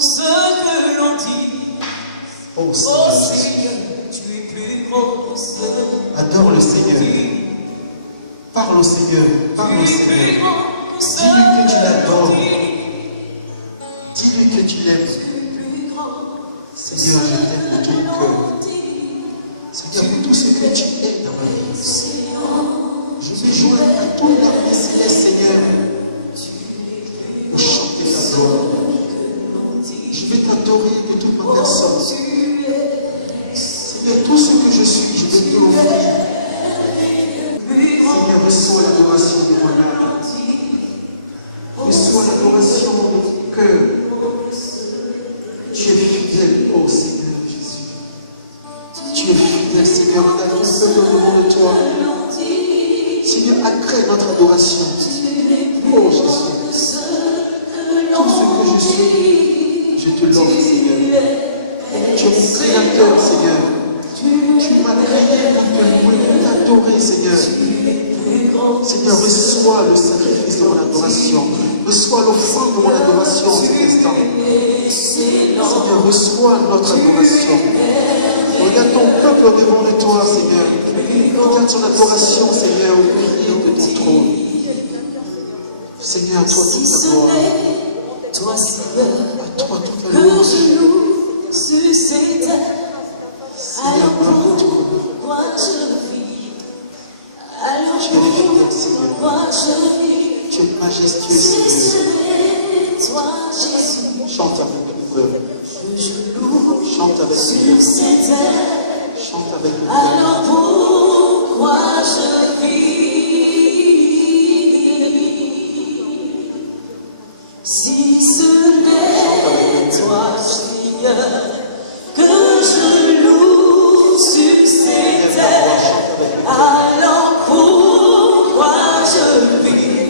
ce que l'on dit. Oh Seigneur, tu es plus grand que ce adore le Seigneur. Parle au Seigneur. Parle au Seigneur. Dis-lui que tu l'adores. Dis-lui que tu l'aimes. Seigneur, je t'aime de tout cœur. Seigneur, pour tout ce que tu es dans ma vie. Je vais jouer à toute l'armée céleste, Seigneur, pour chanter ta gloire. Je vais t'adorer de toute ma personne. Seigneur, tout ce que je suis, je vais te l'offrir. Seigneur, reçois l'adoration de mon âme. Reçois l'adoration de mon cœur. Tu es fidèle, oh Seigneur Jésus. Tu es fidèle, Seigneur. Regarde ton peuple devant de toi. Seigneur, agrée notre adoration. Oh Jésus. Tout ce que je suis, je te l'offre, Seigneur. Tu es mon créateur, Seigneur. Tu m'as créé pour te louer, pour t'adorer, Seigneur. Seigneur, reçois le sacrifice de mon adoration. Reçois l'offrande de mon adoration en cet instant. Seigneur, reçois notre adoration. Regarde ton peuple devant de toi, Seigneur. Regarde son adoration, Seigneur, au milieu de ton trône. Seigneur, à toi toute la gloire. Toi, Seigneur, À toi toute que la louange. je loue sur ces terres. Alors pourquoi je vis? Alors Tu es fidèle, Seigneur. pourquoi je vis? Tu es majestueux, Si ce Seigneur. n'est toi, Jésus, Chante avec ton cœur. que je loue Chante avec ton sur cœur. ces terres. Chante avec ton cœur. Alors pourquoi je vis? Si ce n'est toi, Seigneur, que je loue sur ces terres, alors pourquoi je vis?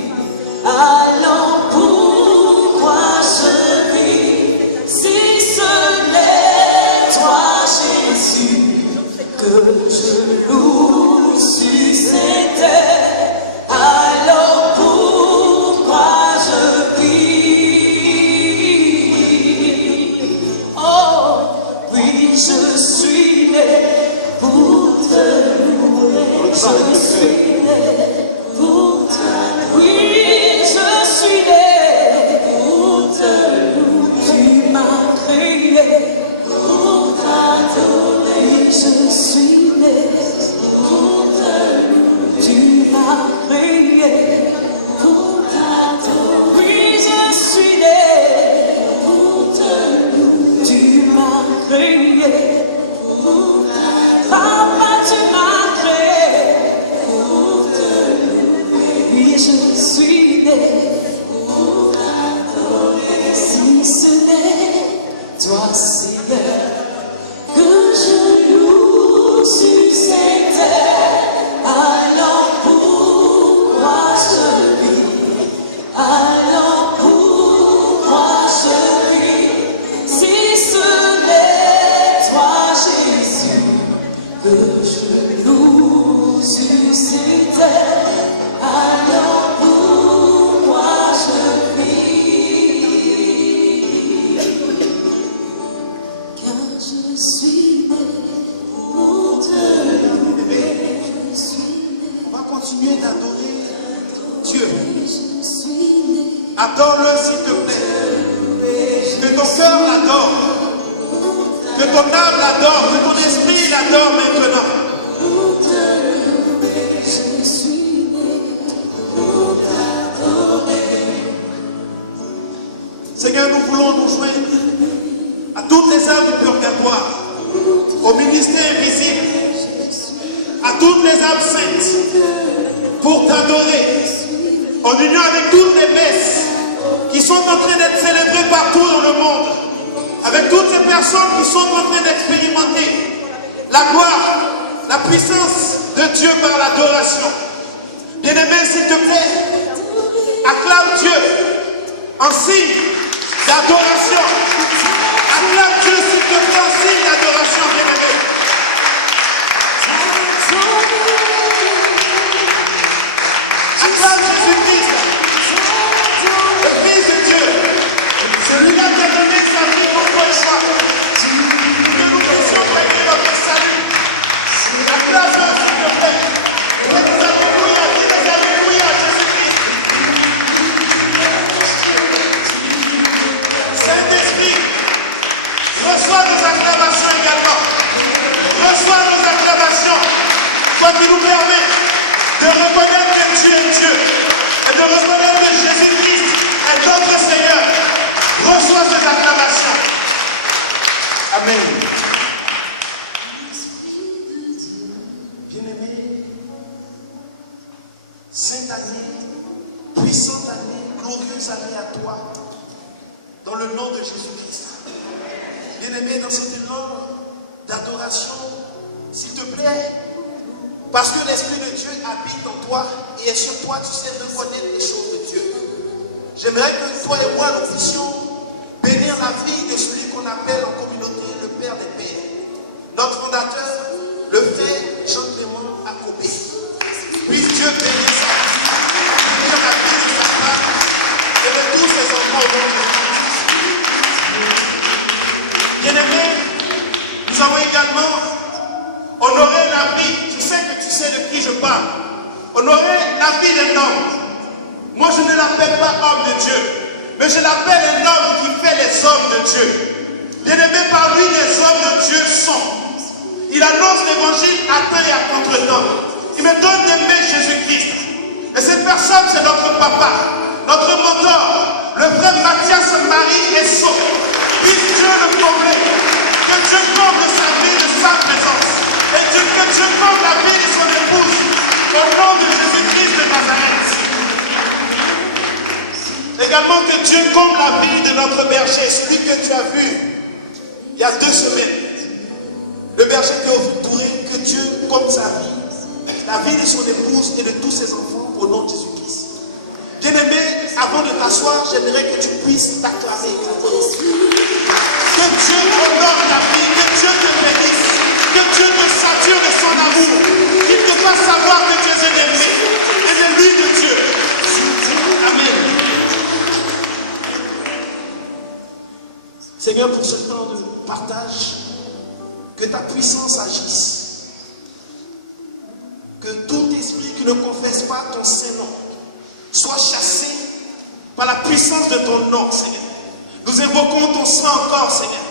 Alors pourquoi je vis? Si ce n'est toi, Jésus, que je loue sur ces terres, alors pourquoi je vis? Oh, oui, je suis né pour te louer, je suis né pour te louer. Oui, je suis né pour te louer, tu m'as créé pour t'adorer. Je suis né pour te louer, tu m'as créé pour t'adorer. Oui, je suis né pour te louer, tu m'as créé pour t'adorer. Papa, tu m'as créé pour te louer. Oui, je suis né pour t'adorer. Si ce n'est toi, Seigneur, que je loue sur ces terres, alors pourquoi je vis? Alors pourquoi je vis? Si ce n'est toi, Jésus, que je loue sur ces terres, alors pourquoi je vis? Car je suis né pour te louer, je suis né, On va continuer d'adorer Dieu. je suis né. Adore-le s'il te plaît. Que ton cœur l'adore. Que ton âme l'adore. Que ton esprit l'adore maintenant. Pour te louer, je suis né pour t'adorer. Seigneur, nous voulons nous joindre à toutes les âmes du purgatoire, au ministère invisible, à toutes les âmes saintes, pour t'adorer, en union avec toutes les messes qui sont en train d'être célébrées partout dans le monde, avec toutes ces personnes qui sont en train d'expérimenter la gloire, la puissance de Dieu par l'adoration. Bien-aimé, s'il te plaît, acclame Dieu en signe d'adoration. Acclame Dieu s'il te plaît en signe d'adoration, bien-aimé. Acclame Jésus-Christ, le Fils de Dieu, celui-là qui a donné sa vie qui nous permet de reconnaître que Dieu est Dieu et de reconnaître que Jésus-Christ est notre Seigneur. Reçois cette acclamation. Amen. Bien-aimé, sainte année, puissante année, glorieuse année à toi, dans le nom de Jésus-Christ. Bien-aimé, dans cet élan d'adoration, s'il te plaît, parce que l'Esprit de Dieu habite en toi et est sur toi, tu sais reconnaître les choses de Dieu. J'aimerais que toi et moi, nous puissions bénir la vie de celui qu'on appelle en communauté le Père des Pères. Notre fondateur, le frère Jean-Clément Akobé. Puisse Dieu bénir sa vie, bénir la vie de sa femme et de tous ses enfants au nom de Jésus. Bien-aimés, nous avons également honoré la vie. Je sais que tu sais de qui je parle. Honorer la vie d'un homme. Moi, je ne l'appelle pas homme de Dieu, mais je l'appelle un homme qui fait les hommes de Dieu. Bien-aimé, par lui, les hommes de Dieu sont. Il annonce l'évangile à temps et à contre-temps. Il me donne d'aimer Jésus-Christ. Et cette personne, c'est notre papa, notre mentor, le frère Mathias Marie Esso. Puisse Dieu le combler. Que Dieu comble sa vie de sa présence. Et que Dieu comble la vie de son épouse. Au nom de Jésus-Christ de Nazareth. Également que Dieu comble la vie de notre berger, celui que tu as vu il y a 2 semaines. Le berger Théophile Touré, que Dieu comble sa vie, la vie de son épouse et de tous ses enfants au nom de Jésus-Christ. Bien-aimé, avant de t'asseoir, j'aimerais que tu puisses t'acclamer. Que Dieu honore ta vie, que Dieu te bénisse, que Dieu te sature de son amour, qu'il te fasse savoir que tu es un aimé et de lui de Dieu. Amen. Seigneur, pour ce temps de partage, que ta puissance agisse. Que tout esprit qui ne confesse pas ton Saint-Nom soit chassé par la puissance de ton nom, Seigneur. Nous invoquons ton sang encore, Seigneur.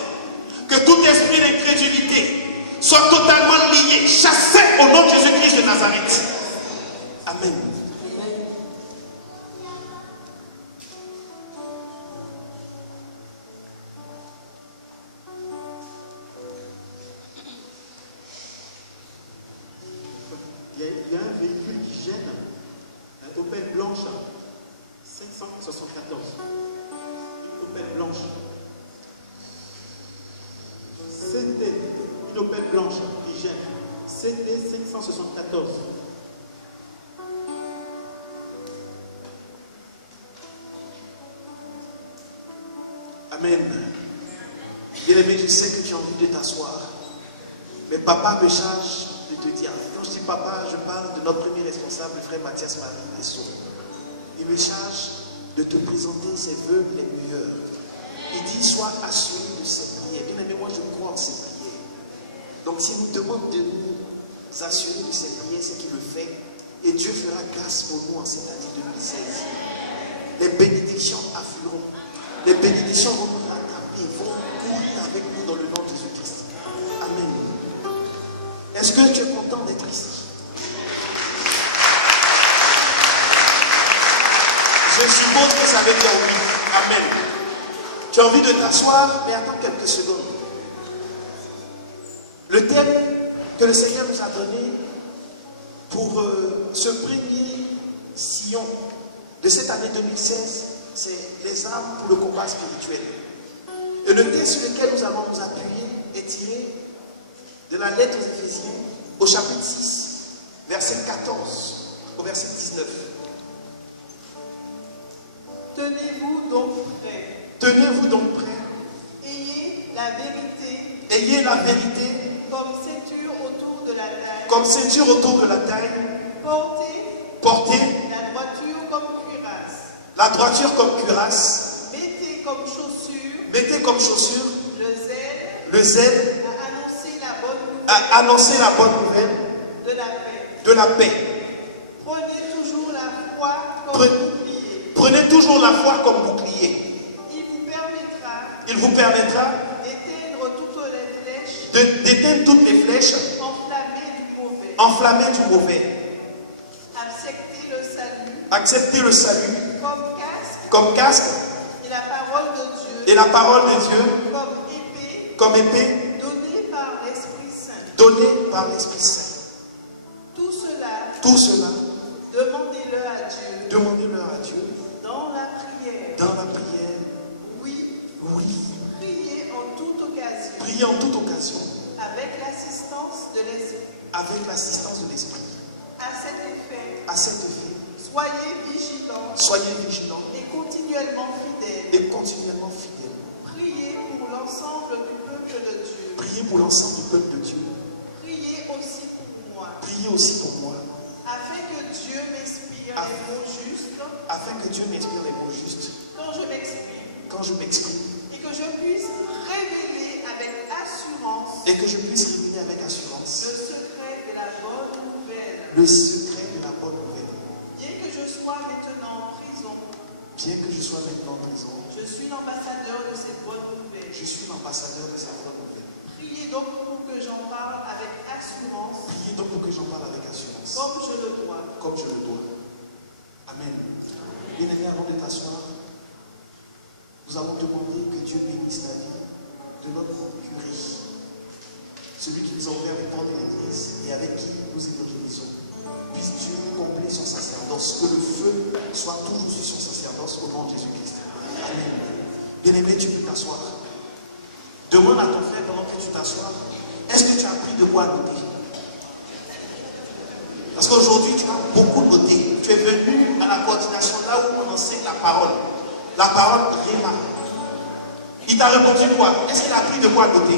Que tout esprit d'incrédulité soit totalement lié, chassé au nom de Jésus-Christ de Nazareth. Amen. Il y a un véhicule qui gêne, un Opel blanche, 574. Opel blanche. C'était une Opel blanche qui gêne. C'était 574. Amen. Bien-aimé, je sais que tu as envie de t'asseoir. Mais papa me charge de te dire, quand je dis papa, je parle de notre premier responsable, le frère Mathias Marie Esso. Il me charge de te présenter ses vœux les meilleurs. Il dit, sois assuré de ses prières. Bien aimé, moi je crois en ses prières. Donc s'il nous demande de nous assurer de ses prières, c'est qu'il le fait. Et Dieu fera grâce pour nous en cette année 2016. Les bénédictions afflueront. Les bénédictions vont nous rattraper, vont courir avec nous dans le nom de Jésus-Christ. Amen. Est-ce que tu es content d'être ici? Je suppose que ça veut dire oui. Amen. Tu as envie de t'asseoir, mais attends quelques secondes. Le thème que le Seigneur nous a donné pour ce premier sillon de cette année 2016, c'est les armes pour le combat spirituel. Et le texte sur lequel nous allons nous appuyer est tiré de la lettre aux Éphésiens au chapitre 6, verset 14 au verset 19. Tenez-vous donc prêts. Tenez-vous donc prêts. Ayez la vérité Ayez la vérité comme ceinture autour de la taille. comme ceinture autour de la taille. Portez Portez la droiture comme cuirasse. la droiture comme cuirasse. Mettez comme chaussure Mettez comme chaussure le zèle le zèle à annoncer la bonne nouvelle à annoncer la bonne nouvelle de la paix. de la paix. Prenez toujours la foi comme Pre- bouclier. Prenez toujours la foi comme bouclier. Il vous permettra Il vous permettra d'éteindre toutes les flèches d'éteindre toutes les flèches enflammées du mauvais. enflammé du mauvais. Accepter le salut Accepter le salut comme casque comme casque et la parole de Dieu et la parole de Dieu comme épée comme épée donnée par l'Esprit Saint. donnée par l'Esprit Saint. Tout cela, Tout cela, demandez-le à Dieu demandez-le à Dieu dans la prière. dans la prière. Oui, Oui, priez en toute occasion priez en toute occasion avec l'assistance de l'Esprit. avec l'assistance de l'Esprit. À cet effet, À cet effet, soyez vigilants soyez vigilants et continuellement fidèles. et continuellement fidèles. Priez pour l'ensemble du peuple de Dieu. Priez pour l'ensemble du peuple de Dieu. Priez aussi pour moi, Priez aussi pour moi, afin que Dieu m'inspire les mots justes afin que Dieu m'inspire les mots justes quand je m'exprime quand je m'exprime et que je puisse révéler avec assurance et que je puisse révéler avec assurance le secret de la bonne nouvelle. le secret de la bonne nouvelle. Bien que je sois maintenant en prison, Bien que je sois maintenant en prison, je suis l'ambassadeur de cette bonne nouvelle. je suis l'ambassadeur de cette bonne nouvelle. Priez donc pour que j'en parle avec assurance, Priez donc pour que j'en parle avec assurance, comme je le dois. comme je le dois. Amen. Bien-aimé, avant de t'asseoir, nous allons demander que Dieu bénisse la vie de notre curé, celui qui nous a ouvert les portes de l'église et avec qui nous évangélisons. Puisse Dieu combler son sacerdoce, que le feu soit toujours sur son sacerdoce au nom de Jésus-Christ. Amen. Bien-aimé, tu peux t'asseoir. Demande à ton frère pendant que tu t'assois, est-ce que tu as pris de quoi noter? Parce qu'aujourd'hui, tu as beaucoup noté. Tu es venu à la coordination là où on enseigne la parole. La parole Réma. Il t'a répondu quoi? Est-ce qu'il a pris de quoi noter?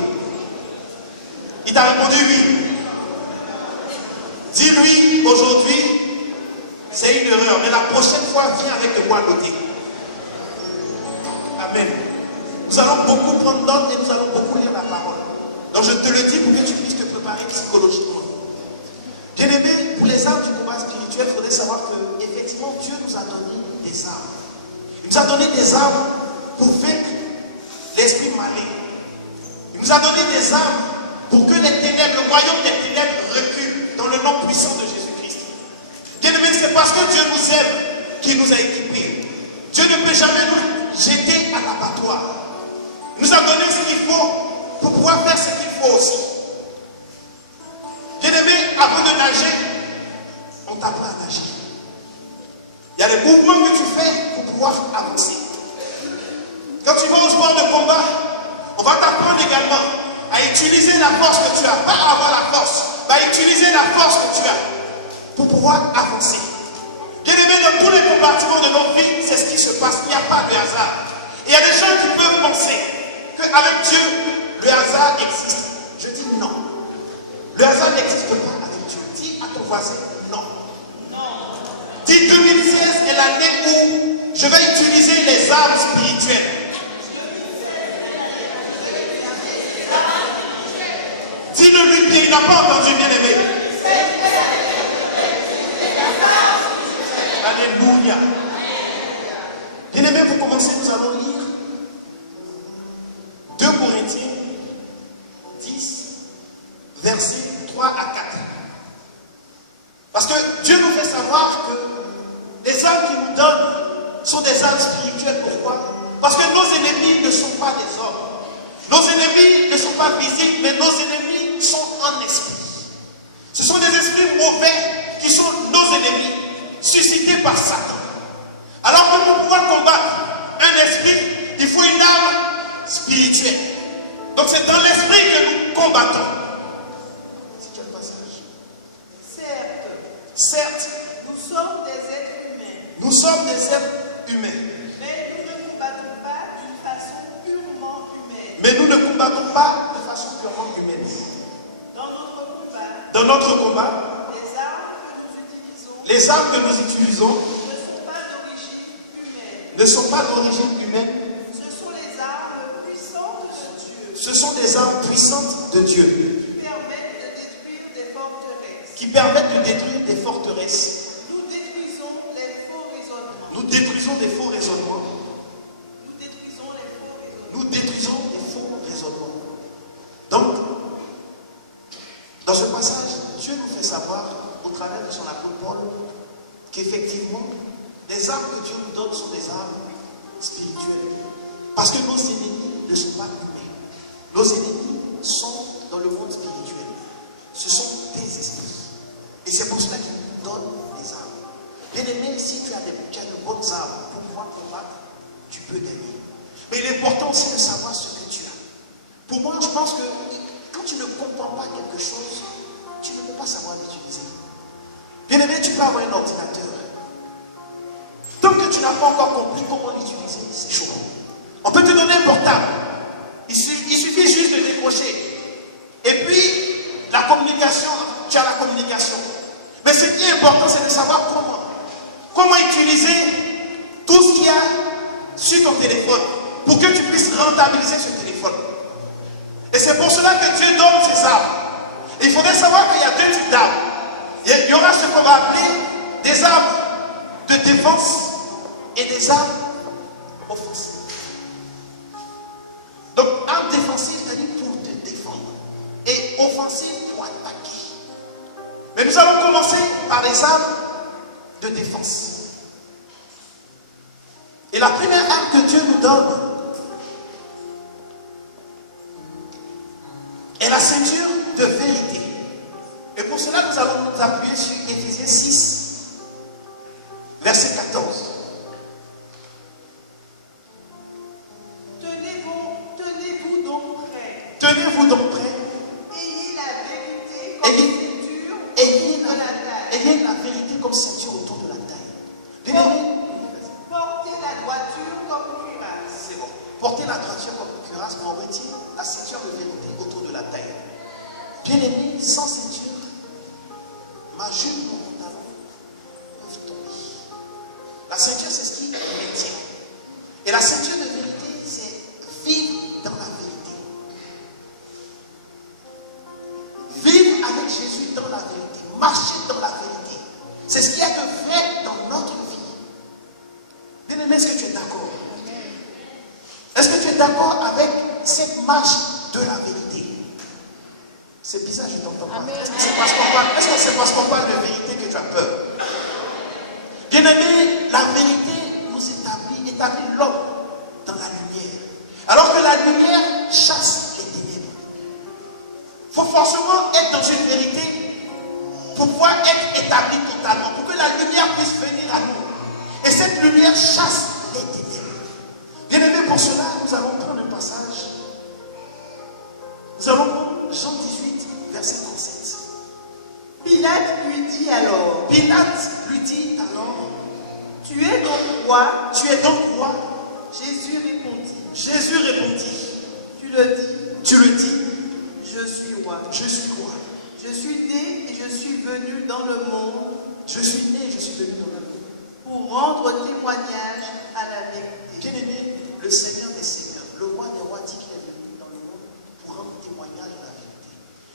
Il t'a répondu oui. Dis-lui aujourd'hui, c'est une erreur, mais la prochaine fois, viens avec de quoi noter. Amen. Nous allons beaucoup prendre note et nous allons beaucoup lire la parole. Donc je te le dis pour que tu puisses te préparer psychologiquement. Bien-aimé, pour les armes du combat spirituel, il faudrait savoir que effectivement Dieu nous a donné des armes. Il nous a donné des armes pour vaincre l'esprit malin. Il nous a donné des armes pour que les ténèbres, le royaume des ténèbres recule dans le nom puissant de Jésus-Christ. Bien-aimé, c'est parce que Dieu nous aime qu'il nous a équipés. Dieu ne peut jamais nous jeter à l'abattoir. Il nous a donné ce qu'il faut pour pouvoir faire ce qu'il faut aussi. Bien-aimé, avant de nager, on t'apprend à nager. Il y a des mouvements que tu fais pour pouvoir avancer. Quand tu vas au sport de combat, on va t'apprendre également à utiliser la force que tu as, pas à avoir la force, mais à utiliser la force que tu as pour pouvoir avancer. Bien-aimé, dans tous les compartiments de notre vie, c'est ce qui se passe. Il n'y a pas de hasard. Et il y a des gens qui peuvent penser qu'avec Dieu, le hasard existe. Je dis non. Le hasard n'existe pas avec Dieu. Dis à ton voisin non. Dis 2016 est l'année où je vais utiliser les armes spirituelles. Dis-le lui bien, il n'a pas entendu, bien-aimé. Alléluia. Bien-aimé, pour commencer, nous allons lire 2 Corinthiens 10, versets 3 à 4. Parce que Dieu nous fait savoir que les armes qu'il nous donne sont des armes spirituelles. Pourquoi? Parce que nos ennemis ne sont pas des hommes. Nos ennemis ne sont pas visibles, mais nos ennemis sont en esprit. Ce sont des esprits mauvais qui sont nos ennemis, suscités par Satan. Alors que pour pouvoir combattre un esprit, il faut une arme spirituelle. Donc c'est dans l'esprit que nous combattons. Si tu as le passage. Certes, nous sommes des êtres humains, nous sommes des êtres humains. mais nous ne combattons pas d'une façon purement humaine. Mais nous ne combattons pas de façon purement humaine. Dans notre combat, les armes que nous utilisons ne sont pas d'origine humaine. ne sont pas d'origine humaine. Ce sont les armes puissantes de Dieu Ce sont des armes puissantes de Dieu qui permettent de détruire des forteresses. qui permettent de détruire des forteresses. Nous détruisons les faux raisonnements. Nous détruisons des faux raisonnements. Nous détruisons les faux raisonnements. Nous détruisons des faux raisonnements. Donc, dans ce passage, Dieu nous fait savoir, au travers de son apôtre Paul, qu'effectivement, les armes que Dieu nous donne sont des armes spirituelles. Parce que nos ennemis ne sont pas humains. Nos ennemis sont dans le monde spirituel. Ce sont des esprits. Et c'est pour cela qu'il nous donne des armes. Bien aimé, si tu as de bonnes armes pour pouvoir combattre, tu peux gagner. Mais il est important aussi de savoir ce que tu as. Pour moi, je pense que quand tu ne comprends pas quelque chose, tu ne peux pas savoir l'utiliser. Bien aimé, tu peux avoir un ordinateur. Tant que tu n'as pas encore compris comment l'utiliser, c'est chaud. On peut te donner un portable. Il suffit juste de décrocher. Et puis, la communication, tu as la communication. Mais ce qui est important, c'est de savoir comment utiliser tout ce qu'il y a sur ton téléphone pour que tu puisses rentabiliser ce téléphone. Et c'est pour cela que Dieu donne ses armes. Et il faudrait savoir qu'il y a deux types d'armes. Il y aura ce qu'on va appeler des armes de défense et des armes offensives. Donc, arme défensive, c'est-à-dire pour te défendre. Et offensive pour attaquer. Mais nous allons commencer par les armes de défense. Et la première arme que Dieu nous donne est la ceinture de vérité. Et pour cela, nous allons nous appuyer sur Éphésiens 6, verset 14. Tenez-vous donc prêts. Tenez-vous donc prêts. Ayez la vérité comme ceinture autour de la taille. Ayez la vérité comme ceinture autour de la taille. Bien-aimés, Portez la droiture comme cuirasse. c'est bon. Portez la droiture comme cuirasse, mais on retire la ceinture de vérité autour de la taille. Bien-aimés, sans ceinture, ma jupe ou mon talon peuvent tomber. La ceinture, c'est ce qui maintient. Et la ceinture de vérité, c'est vivre dans la vérité. Vivre avec Jésus dans la vérité. Marcher dans la vérité. C'est ce qu'il y a de vrai dans notre vie. Bien-aimé, est-ce que tu es d'accord? Est-ce que tu es d'accord avec cette marche de la vérité? C'est bizarre, je t'entends pas. Est-ce que c'est parce qu'on parle de vérité que tu as peur? Bien-aimé, la vérité nous établit l'homme dans la lumière. Alors que la lumière chasse les ténèbres. Il faut forcément être dans une vérité pour pouvoir être établi totalement, pour que la lumière puisse venir à nous. Et cette lumière chasse les ténèbres. Bien-aimé, pour cela, nous allons prendre un passage. Nous allons prendre Jean 18, verset 37. Pilate lui dit alors, tu es donc roi? Tu es donc roi? Jésus répondit, tu le dis, je suis roi. je suis roi. Je suis né et je suis venu dans le monde Je suis né, je suis venu dans le monde. pour rendre témoignage à la vérité. Bien-aimé, le Seigneur des Seigneurs, le roi des rois dit qu'il est venu dans le monde pour rendre témoignage à la vérité.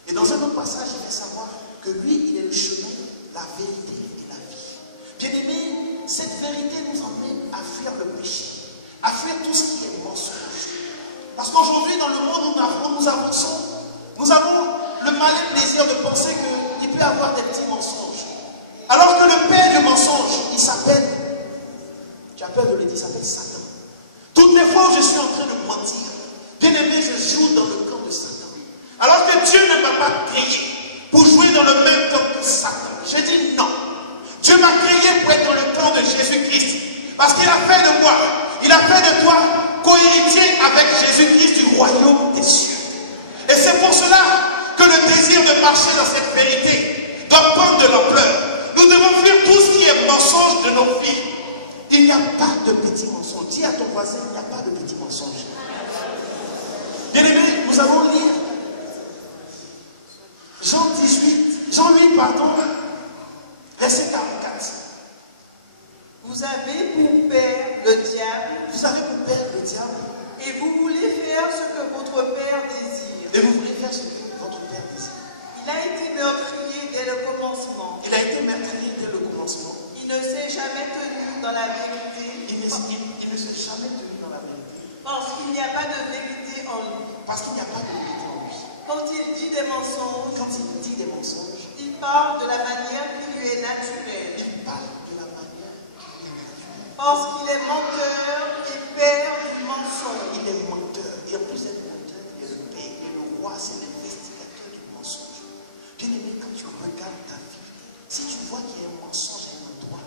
Et dans un autre passage, il fait savoir que lui, il est le chemin, la vérité et la vie. Bien-aimé, cette vérité nous emmène à fuir le péché, à fuir tout ce qui est mensonge. Parce qu'aujourd'hui, dans le monde où nous avançons, nous avons le malin plaisir de penser qu'il peut y avoir des petits mensonges. Alors que le père du mensonge, il s'appelle, tu as peur de le dire, il s'appelle Satan. Toutes les fois où je suis en train de mentir, bien aimé, je joue dans le camp de Satan. Alors que Dieu ne m'a pas créé pour jouer dans le même camp que Satan. Je dis non. Dieu m'a créé pour être dans le camp de Jésus-Christ. Parce qu'il a fait de moi, il a fait de toi co-héritier avec Jésus-Christ du royaume des cieux. Et c'est pour cela que le désir de marcher dans cette vérité doit prendre de l'ampleur. Nous devons fuir tout ce qui est mensonge de nos vies. Il n'y a pas de petits mensonges. Dis à ton voisin, il n'y a pas de petits mensonges. Bien-aimés, nous allons lire Jean 8, verset 44. Vous avez pour père le diable Vous avez pour père le diable et vous voulez faire ce que votre père désire. et vous voulez faire ce que votre père désire. Il a été meurtrier dès le commencement. Il a été meurtrier dès le commencement. Il ne s'est jamais tenu dans la vérité Il ne s'est jamais tenu dans la vérité. parce qu'il n'y a pas de vérité en lui. Parce qu'il n'y a pas de vérité en lui. Quand il dit des mensonges, quand il dit des mensonges, il parle de la manière qui lui est naturelle. il parle de la manière qui est naturelle. Parce qu'il est menteur et père du mensonge. Il est menteur. Et en plus d'être menteur, il est le père. Et le roi, c'est l'investigateur du mensonge. Bien aimé, quand tu regardes ta vie, si tu vois qu'il y a un mensonge en toi,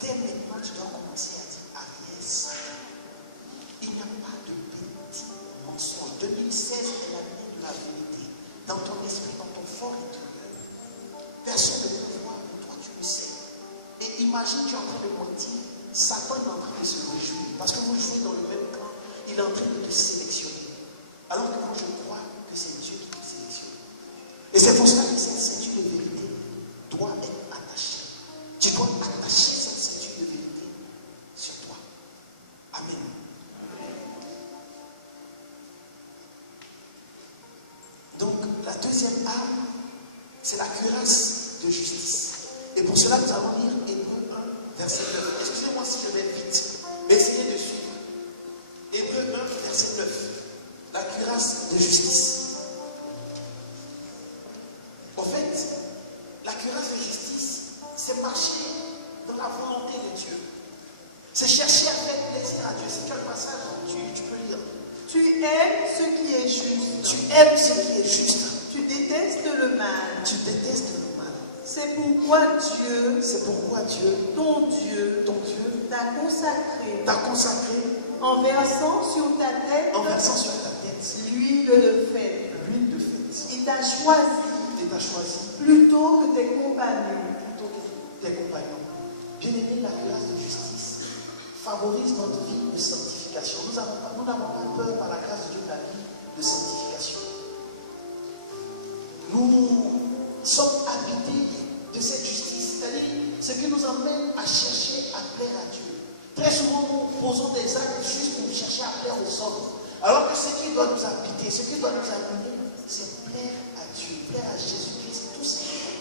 dès maintenant, tu dois commencer à dire Ariel Satan. Il n'y a pas de petit mensonge. 2016 est l'année de la vérité. Dans ton esprit, dans ton fort intérieur. Personne ne peut le voir, mais toi, tu le sais. Et imagine, tu es en train de mentir. Satan est en train de se réjouir. Parce que vous jouez dans le même camp. Il est en train de te sélectionner. Alors que moi, je crois que c'est Dieu qui te sélectionne. Et c'est pour cela que cette ceinture de vérité doit être attachée. Tu dois attacher cette ceinture de vérité sur toi. Amen. Donc, la deuxième arme, c'est la cuirasse de justice. Et pour cela, nous allons lire Hébreux 1, verset 9. Excusez-moi si je vais vite, mais essayez de suivre. Hébreux 1, verset 9. La cuirasse de justice. En fait, la cuirasse de justice, c'est marcher dans la volonté de Dieu. C'est chercher à faire plaisir à Dieu. C'est quel passage tu peux lire? Tu aimes ce qui est juste. Tu aimes ce qui est juste. Tu détestes le mal. Tu détestes le mal. C'est pourquoi Dieu, ton Dieu, t'a consacré en versant sur ta tête l'huile de fête. Il t'a choisi plutôt que tes compagnons. Bien-aimé, la grâce de justice favorise notre vie de sanctification. Nous n'avons pas peur par la grâce de Dieu de la vie de sanctification. Nous sommes habités de cette justice, c'est-à-dire ce qui nous amène à chercher à plaire à Dieu. Très souvent, nous posons des actes juste pour chercher à plaire aux hommes. Alors que ce qui doit nous habiter, ce qui doit nous amener, c'est plaire à Dieu, plaire à Jésus-Christ, tout simplement.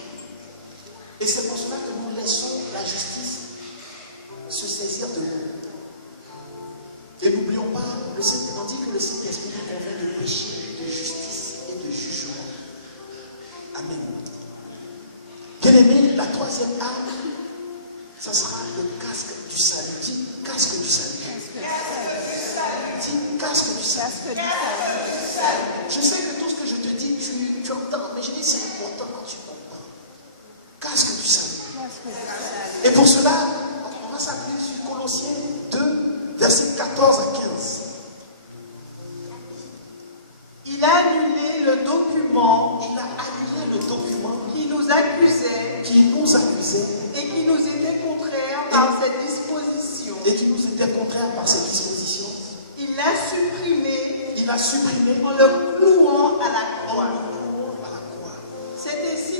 Et c'est pour cela que nous laissons la justice se saisir de nous. Et n'oublions pas, on dit que le Saint-Esprit nous convainc de péché, de justice et de jugement. Amen. Bien-aimé, la troisième arme, ce sera le casque du salut. Dis casque du salut. Dis casque du salut. Je sais que tout ce que je te dis, tu entends, mais je dis c'est important quand tu comprends. Casque du salut. Et pour cela, on va s'appuyer sur Colossiens 2, versets 14 à 15. Il a annulé le document qui nous accusait et qui nous était contraire par cette disposition. Il l'a supprimé en le clouant à la croix. C'est ainsi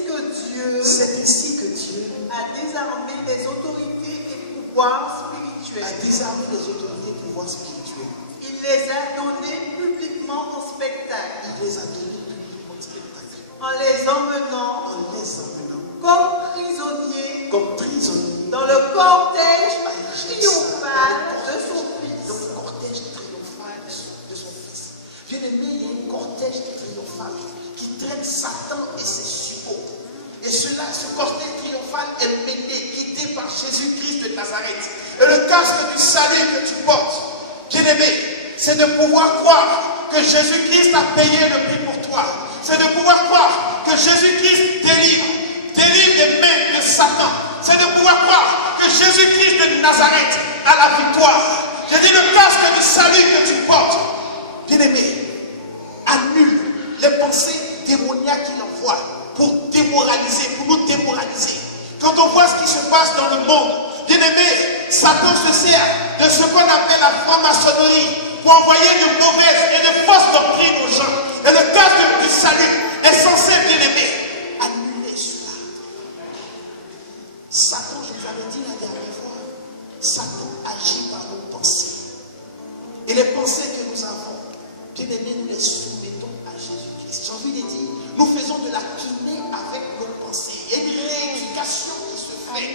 que Dieu a désarmé les autorités et pouvoirs spirituels. Il les a donnés publiquement en spectacle. En les emmenant comme prisonniers dans le cortège triomphal de son Fils. Bien-aimé, il y a un cortège triomphal qui traite Satan et ses suppôts. Et ce cortège triomphal est mené, guidé par Jésus-Christ de Nazareth. Et le casque du salut que tu portes, bien-aimé, c'est de pouvoir croire que Jésus-Christ a payé le prix pour toi. C'est de pouvoir croire que Jésus-Christ délivre des mains de Satan. C'est de pouvoir croire que Jésus-Christ de Nazareth a la victoire. Je dis le casque du salut que tu portes, bien-aimé, annule les pensées démoniaques qu'il envoie pour nous démoraliser. Quand on voit ce qui se passe dans le monde, bien-aimé, Satan se sert de ce qu'on appelle la franc-maçonnerie pour envoyer de mauvaises et de fausses doctrines aux gens. Et le casque du salut est censé, bien-aimé, annuler cela. Satan, je vous avais dit la dernière fois, Satan agit par nos pensées. Et les pensées que nous avons, bien-aimés, nous les soumettons à Jésus-Christ. J'ai envie de dire, nous faisons de la kiné avec nos pensées. Il y a une rééducation qui se fait.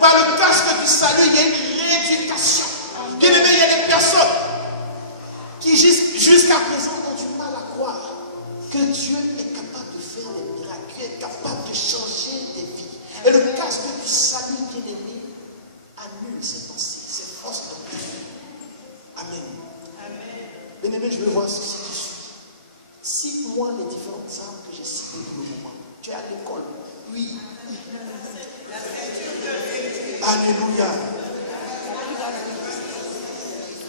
Par le casque du salut, il y a une rééducation. Bien-aimés, il y a des personnes qui jusqu'à présent ont du mal à croire que Dieu est capable de faire des miracles, Dieu est capable de changer des vies. Et le casque du salut bien-aimé annule ces pensées, ces forces d'orgueil. Amen. Bien-aimé, je veux voir ce qui suit. Cite-moi les différentes armes que j'ai citées pour le moment. Tu es à l'école. Oui. Alléluia.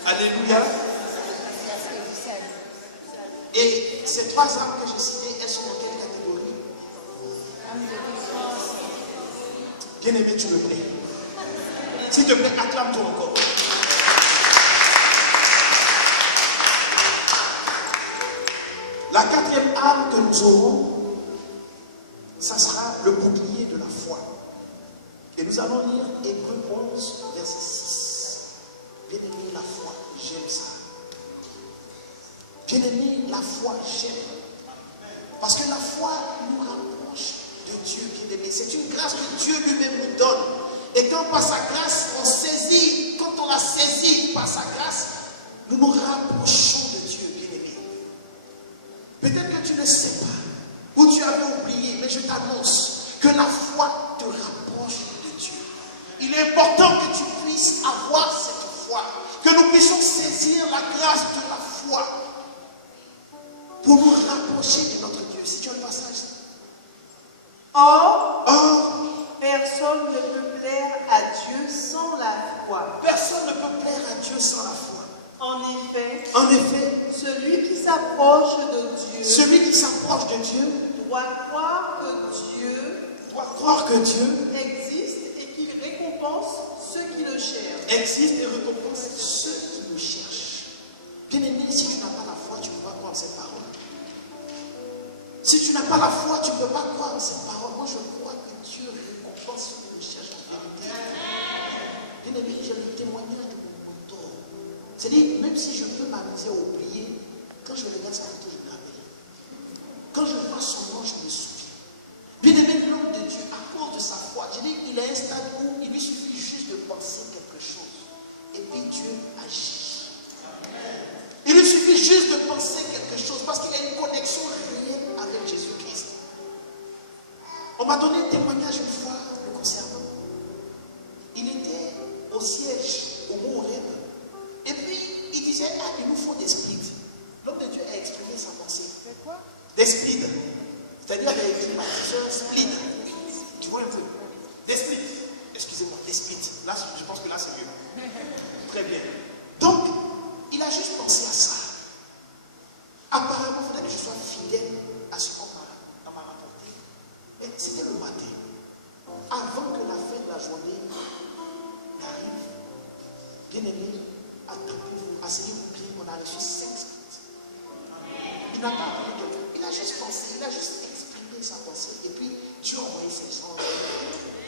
Alléluia. Et ces trois armes que j'ai citées, elles sont dans quelle catégorie? Bien-aimé, tu me plais. S'il te plaît, acclame-toi encore. La quatrième arme que nous aurons, ça sera le bouclier de la foi. Et nous allons lire Hébreux 11, verset 6. Bien-aimé, la foi, j'aime ça. Bien-aimé, la foi, j'aime. Parce que la foi nous rapproche de Dieu, bien-aimé. C'est une grâce que Dieu lui-même nous donne. Et quand par sa grâce, on saisit, quand on la saisit par sa grâce, nous nous rapprochons de Dieu, bien-aimé. Peut-être que tu ne sais pas, ou tu avais oublié, mais je t'annonce que la foi te rapproche de Dieu. Il est important que tu puisses avoir cette foi, que nous puissions saisir la grâce de la foi pour nous rapprocher de notre Dieu. Si tu as le passage. Or, personne ne peut plaire à Dieu sans la foi. Personne ne peut plaire à Dieu sans la foi. En effet, celui qui s'approche de Dieu doit croire que Dieu existe et qu'il récompense ceux qui le cherchent. Existe et récompense ceux qui le cherchent. Bien-aimé, si tu n'as pas la foi, tu ne peux pas croire cette parole. Si tu n'as pas la foi, tu ne peux pas croire cette parole. Moi, je crois que Dieu récompense ceux qui le cherchent en vérité. Bien-aimé, j'ai le témoignage de mon mentor. C'est-à-dire, même si je peux m'amuser à oublier, quand je regarde sa photo, je me rappelle. Quand je vois son nom, je me souviens. Bien-aimé, l'homme de Dieu, à cause de sa foi, je dis, il est un stade où il lui suffit juste de penser quelque chose. Et puis Dieu agit. Il lui suffit juste de penser quelque chose parce qu'il a une connexion réelle avec Jésus-Christ. On m'a donné un témoignage une fois le concernant. Il était au siège, au mot Horeb. Et puis, il disait, il nous faut des splits. L'homme de Dieu a exprimé sa pensée. C'est quoi? Des splits. C'est-à-dire des climatiseurs splits. Tu vois un peu? Des splits. Excusez-moi, des splits. Là, je pense que là, c'est mieux. Très bien. Donc, il a juste pensé à ça. Apparemment, il faudrait que je sois fidèle à ce qu'on m'a rapporté. Mais c'était le matin. Avant que la fin de la journée n'arrive, bien-aimé, attendez-vous, asseyez-vous bien, on a reçu 5 splits. Il n'a pas appelé quelqu'un. Il a juste pensé, il a juste exprimé sa pensée. Et puis, Dieu a envoyé ses gens.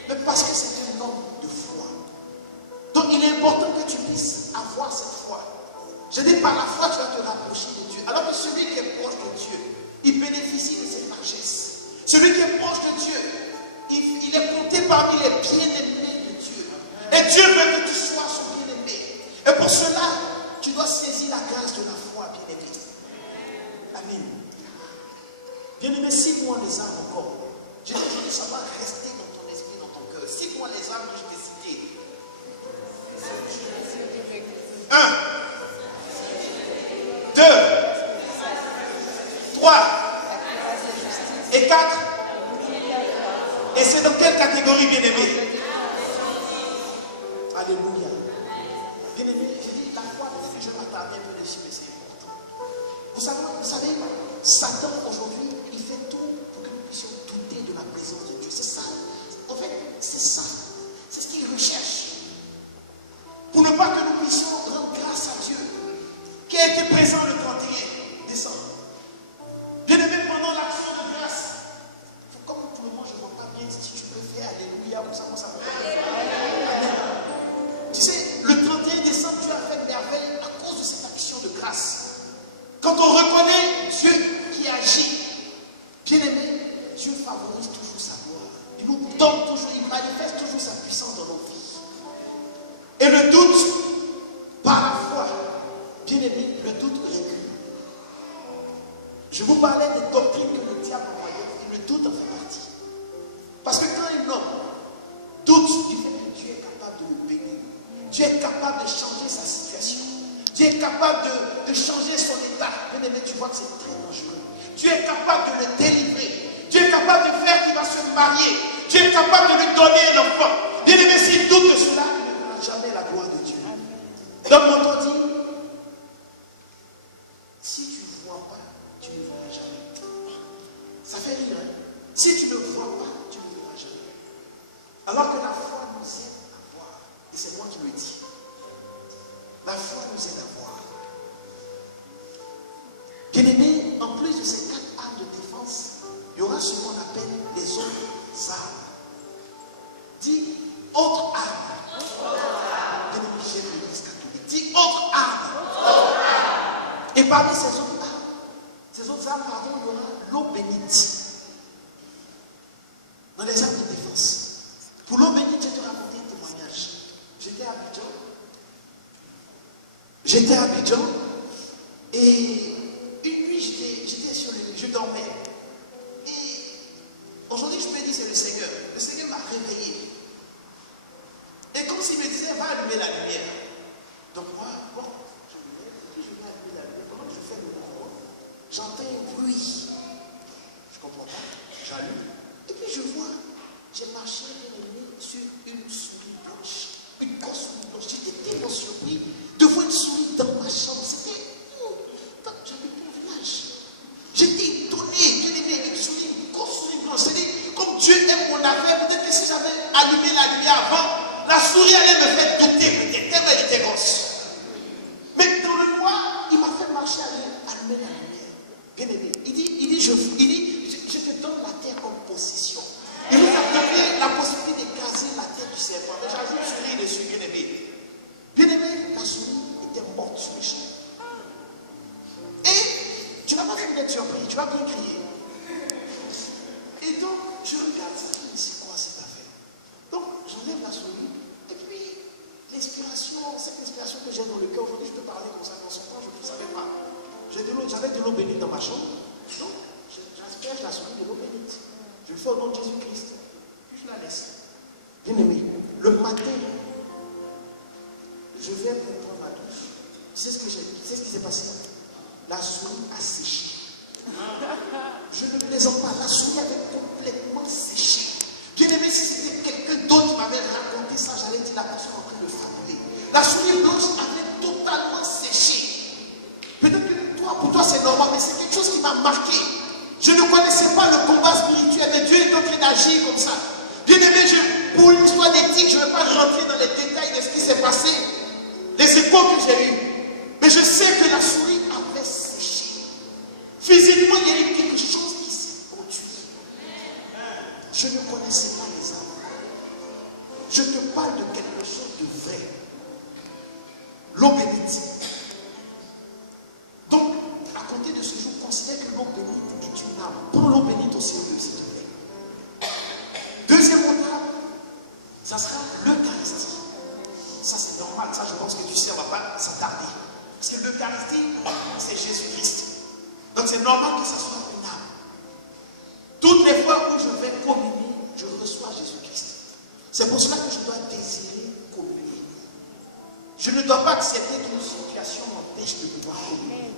Mais parce que c'est un homme de foi. Donc, il est important que tu puisses avoir cette foi. Je dis, par la foi, tu vas te rapprocher de Dieu. Alors que celui qui est proche de Dieu, il bénéficie de cette largesse. Celui qui est proche de Dieu, il est compté parmi les bien-aimés de Dieu. Et Dieu veut que tu sois son bien-aimé. Et pour cela, tu dois saisir la grâce de la foi, bien-aimé. Amen. Bien-aimé, cite-moi les armes encore. Je veux que ça va rester dans ton esprit, dans ton cœur. Cite-moi les armes que je t'ai citées. 1, 2, 3 et 4. Et c'est dans quelle catégorie, bien-aimé? Alléluia. Bien-aimé, je dis la foi, je vais m'attarder un peu dessus, mais c'est important. Vous savez, Satan aujourd'hui, il fait tout pour que nous puissions douter de la présence de Dieu. C'est ça. En fait, c'est ça. C'est ce qu'il recherche. Pour ne pas que nous puissions rendre grâce à Dieu, qui a été présent le 31 décembre. Bien-aimé, pendant l'action de grâce, comme pour le moment je ne vois pas bien, si tu peux faire Alléluia, ou ça va. Tu sais, le 31 décembre, Dieu a fait merveille à cause de cette action de grâce. Quand on reconnaît Dieu qui agit, bien-aimé, Dieu favorise toujours sa gloire. Il nous donne toujours, il manifeste toujours sa puissance dans nos vies. Et le doute, par la foi, bien-aimé, le doute recule. Je vous parlais des doctrines Dieu est capable de changer sa situation. Dieu est capable de changer son état. Bien aimé, tu vois que c'est très dangereux. Dieu est capable de le délivrer. Dieu est capable de faire qu'il va se marier. Dieu est capable de lui donner un enfant. Bien aimé, s'il doute de cela, il ne verra jamais la gloire de Dieu. Donc mon Dieu dit, si tu ne vois pas, tu ne verras jamais. Ça fait rire, hein? Si tu ne vois pas, tu ne verras jamais. Alors que la foi nous aide à voir. Et c'est moi qui le dis. La foi nous aide à voir. Bien-aimé, en plus de ces 4 armes de défense, il y aura ce qu'on appelle les autres armes. Dis autres armes. Bien-aimé, j'aime l'église catholique. Dis autres armes. Et parmi ces autres armes, pardon, il y aura l'eau bénite. Dans les armes de défense. Pour l'eau bénite, je te raconter un témoignage. J'étais à Abidjan et une nuit j'étais sur le lit, je dormais. Et aujourd'hui je peux dire c'est le Seigneur. Le Seigneur m'a réveillé. Et comme s'il me disait va allumer la lumière. Donc moi, bon, je me lève et puis je vais allumer la lumière. Pendant que je fais le mouvement, j'entends un bruit. Je ne comprends pas. J'allume. Et puis je vois, j'ai marché sur une souris blanche. Une grosse souris blanche. J'étais tellement surpris de voir une souris dans ma chambre. C'était. J'habitais au village. J'étais étonné, bien aimé, une souris, une grosse souris blanche. C'est-à-dire, comme Dieu aime mon affaire, peut-être que si j'avais allumé la lumière avant, la souris allait me faire douter, peut-être, tellement elle était grosse. Mais dans le noir, il m'a fait marcher à allumer la lumière. Bien aimé, il dit, je te donne la terre comme possession. Il nous a donné la possibilité d'écraser la tête du serpent. Déjà, je souris dessus, bien aimé. Bien aimé, la souris était morte sur les champs. Et tu n'as pas fait d'être surpris, tu vas bien crier. Et donc, je regarde ça, je me dis, c'est quoi cette affaire? Donc, j'enlève la souris, et puis, cette inspiration que j'ai dans le cœur, aujourd'hui, je peux parler comme ça, dans son temps, je ne savais pas. J'avais de l'eau bénite dans ma chambre, donc, j'asperge la souris de l'eau bénite. Je le fais au nom de Jésus-Christ, puis je la laisse. Bien aimé, le matin, je viens pour prendre ma douche. Tu sais ce qui s'est passé? La souris a séché. Je ne plaisante pas, la souris avait complètement séché. Bien aimé, si c'était quelqu'un d'autre qui m'avait raconté ça, j'allais dire la personne en train de fabuler. La souris blanche avait totalement séché. Peut-être que pour toi c'est normal, mais c'est quelque chose qui m'a marqué. Je ne connaissais pas le combat spirituel, mais Dieu est en train d'agir comme ça. Bien aimé, pour une histoire d'éthique, je ne vais pas rentrer dans les détails de ce qui s'est passé, les échos que j'ai eus. Mais je sais que la souris avait séché. Physiquement, il y a eu quelque chose qui s'est produit. Je ne connaissais pas les âmes. Je te parle de quelque chose de vrai. L'eau bénite. Donc, à compter de ce jour, considère que l'eau bénite est une âme. Prends l'eau bénite au sérieux, s'il te plaît. Deuxième étape, ça sera l'Eucharistie. Ça, c'est normal. Ça, je pense que tu sais, on ne va pas s'attarder. Parce que l'Eucharistie, c'est Jésus-Christ. Donc, c'est normal que ça soit une âme. Toutes les fois où je vais communier, je reçois Jésus-Christ. C'est pour cela que je dois désirer communier. Je ne dois pas accepter qu'une situation m'empêche de pouvoir communier.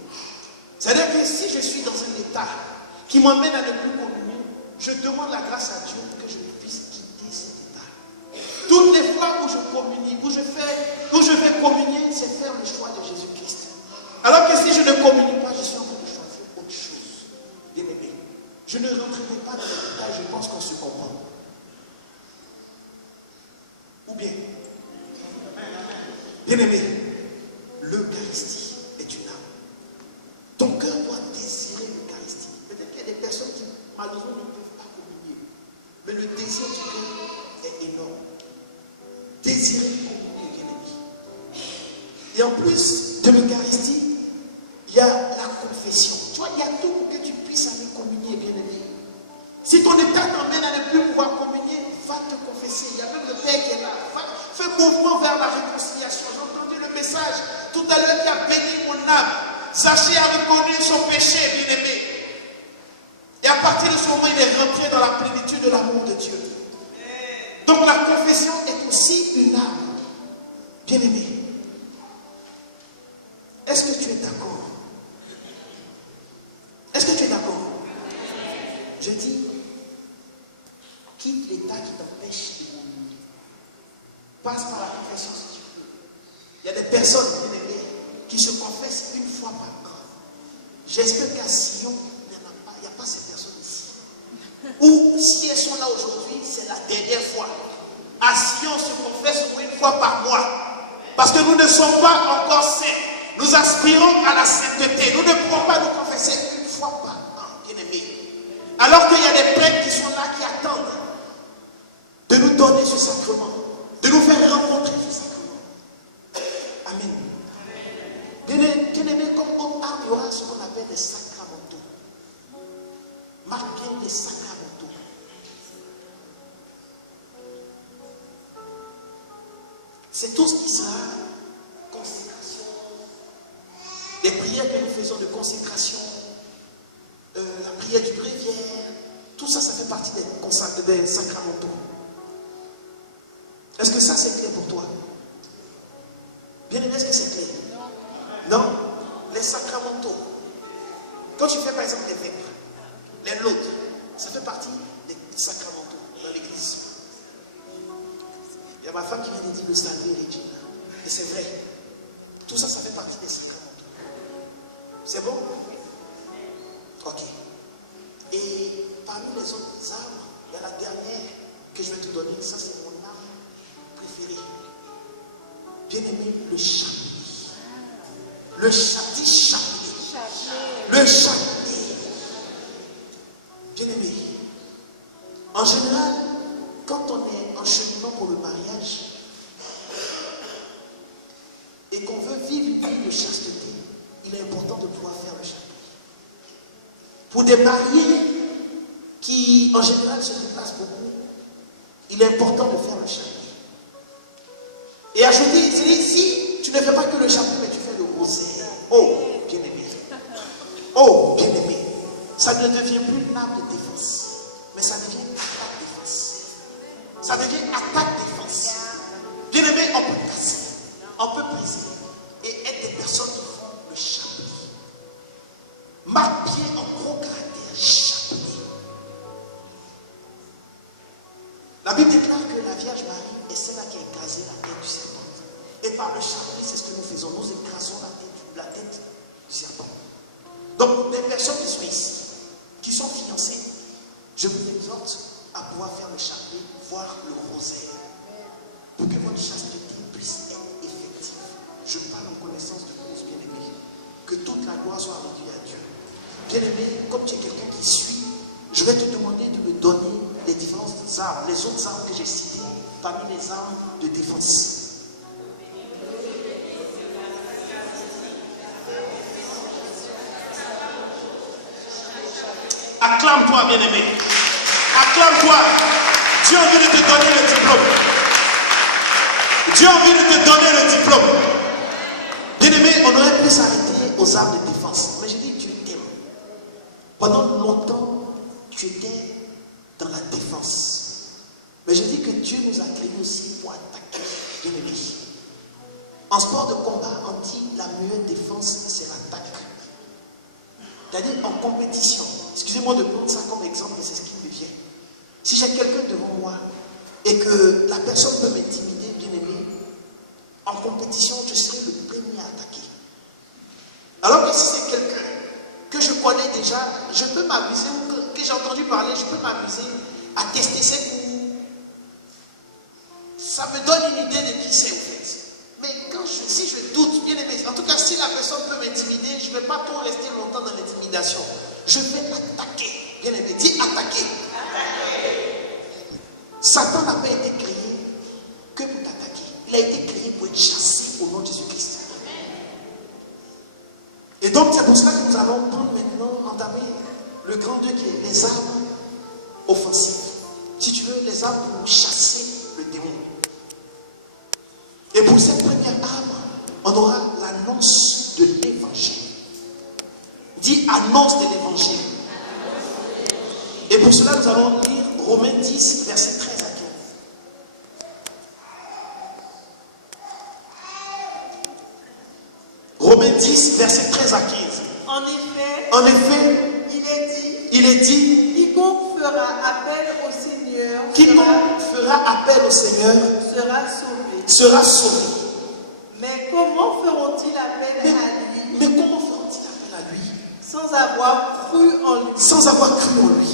C'est-à-dire que si je suis dans un état qui m'emmène à ne plus communier, je demande la grâce à Dieu que je puisse quitter cet état. Toutes les fois où je communie, où je vais communier, c'est faire le choix de Jésus-Christ. Alors que si je ne communie pas, je suis en train de choisir autre chose. Bien aimé, je ne rentrerai pas dans les détails, je pense qu'on se comprend. Ou bien, bien aimé, l'Eucharistie est une âme. Ton cœur doit désirer l'Eucharistie. Peut-être qu'il y a des personnes qui, malheureusement, ne peuvent pas communier. Mais le désir du cœur est énorme. Désirer communier, bien aimé. Et en plus de l'Eucharistie, il y a la confession. Tu vois, il y a tout pour que tu puisses aller communier, bien aimé. Si ton état t'emmène à ne plus pouvoir communier, va te confesser. Il y a même le Père qui est là. Fais mouvement vers la réconciliation. J'ai entendu le message tout à l'heure qui a béni mon âme. Zaché a reconnu son péché, bien aimé. Et à partir de ce moment, il est rentré dans la plénitude de l'amour de Dieu. Donc la confession est aussi une âme. Bien-aimé, est-ce que tu es d'accord? Est-ce que tu es d'accord? Je dis, quitte l'état qui t'empêche d'évoluer. Passe par la confession si tu veux. Il y a des personnes, bien-aimées, qui se confessent une fois par an. J'espère qu'à Sion, il n'y a pas ces personnes ici. Ou si elles sont là aujourd'hui, c'est la dernière fois. À Sion, on se confesse une fois par mois. Parce que nous ne sommes pas encore saints. Nous aspirons à la sainteté. Nous ne pouvons pas nous confesser une fois par an, bien-aimés. Alors qu'il y a des prêtres qui sont là, qui attendent de nous donner ce sacrement, de nous faire rencontrer ce sacrement. Amen. Bien-aimés, comme autre arme, il y aura ce qu'on appelle des sacramentaux. Marque bien les sacramentaux. C'est tout ce qui sera consécration, les prières que nous faisons de consécration, la prière du bréviaire, tout ça, ça fait partie des sacramentaux. Est-ce que ça c'est clair pour toi? Bien aimé, est-ce que c'est clair? Non. Les sacramentaux. Quand tu fais par exemple les vêpres, les laudes, ça fait partie des sacramentaux dans l'église. Il y a ma femme qui vient de dire le Salve Regina. Et c'est vrai. Tout ça, ça fait partie des sacramentaux. C'est bon? Ok. Et parmi les autres armes, il y a la dernière que je vais te donner. Ça, c'est mon arme préférée. Bien-aimé, le chapelet. Le chapelet. Le chapelet. Bien-aimé. En général, quand on est en cheminement pour le mariage et qu'on veut vivre une vie de chasteté, il est important de pouvoir faire le chapelet. Pour des mariés qui, en général, se déplacent beaucoup, il est important de faire le chapelet. Et ajouter, si tu ne fais pas que le chapelet, mais tu fais le rosaire. Oh, bien-aimé. Oh, bien-aimé. Ça ne devient plus une arme de défense, mais ça devient attaque-défense. Ça devient attaque-défense. Bien-aimé, on peut casser, on peut briser et être des personnes qui font le chapelet. Marque bien en gros caractère chapelet. La Bible déclare que la Vierge Marie est celle-là qui a écrasé la tête du serpent. Et par le chapelet, c'est ce que nous faisons. Nous écrasons la tête du serpent. Donc, les personnes qui sont ici, qui sont fiancées, je vous exhorte à pouvoir faire le chapelet, voire le rosaire, pour que votre chasteté puisse être effective. Je parle en connaissance de cause, bien-aimé. Que toute la gloire soit rendue à Dieu. Bien-aimé, comme tu es quelqu'un qui suit, je vais te demander de me donner les différentes armes, les autres armes que j'ai citées, parmi les armes de défense. Acclame-toi, bien-aimé. Acclame-toi. Dieu a envie de te donner le diplôme. Dieu a envie de te donner le diplôme. Bien-aimé, on aurait pu s'arrêter aux armes de défense. Mais je dis, Dieu t'aime. Pendant longtemps, tu étais dans la défense. Mais je dis que Dieu nous a créés aussi pour attaquer. Bien-aimé. En sport de combat, on dit la meilleure défense, c'est l'attaque. C'est-à-dire en compétition. Excusez-moi de prendre ça comme exemple, mais c'est ce qui me vient. Si j'ai quelqu'un devant moi et que la personne peut m'intimider, bien aimé, en compétition, je serai le premier à attaquer. Alors que si c'est quelqu'un que je connais déjà, je peux m'amuser, ou que j'ai entendu parler, je peux m'amuser à tester ses coups. Ça me donne une idée de qui c'est, au fait. Mais si je doute, bien aimé, en tout cas, si la personne peut m'intimider, je ne vais pas trop rester longtemps dans l'intimidation. Je vais attaquer. Bien aimé, dis attaquer. Satan n'a pas été créé que pour t'attaquer. Il a été créé pour être chassé au nom de Jésus-Christ. Et donc, c'est pour cela que nous allons prendre maintenant, entamer le grand 2 qui est les armes offensives. Si tu veux, les armes pour chasser le démon. Et pour cette première arme, on aura l'annonce de l'évangile. Dis annonce de l'évangile. Et pour cela, nous allons lire Romains 10, versets 13 à 15. 10, versets 13 à 15. En effet, En effet, il est dit, quiconque fera appel au Seigneur fera appel au Seigneur sera sauvé. sera sauvé. Mais comment feront-ils appel à lui Mais comment feront-ils appel à lui sans avoir cru en lui? sans avoir cru en lui?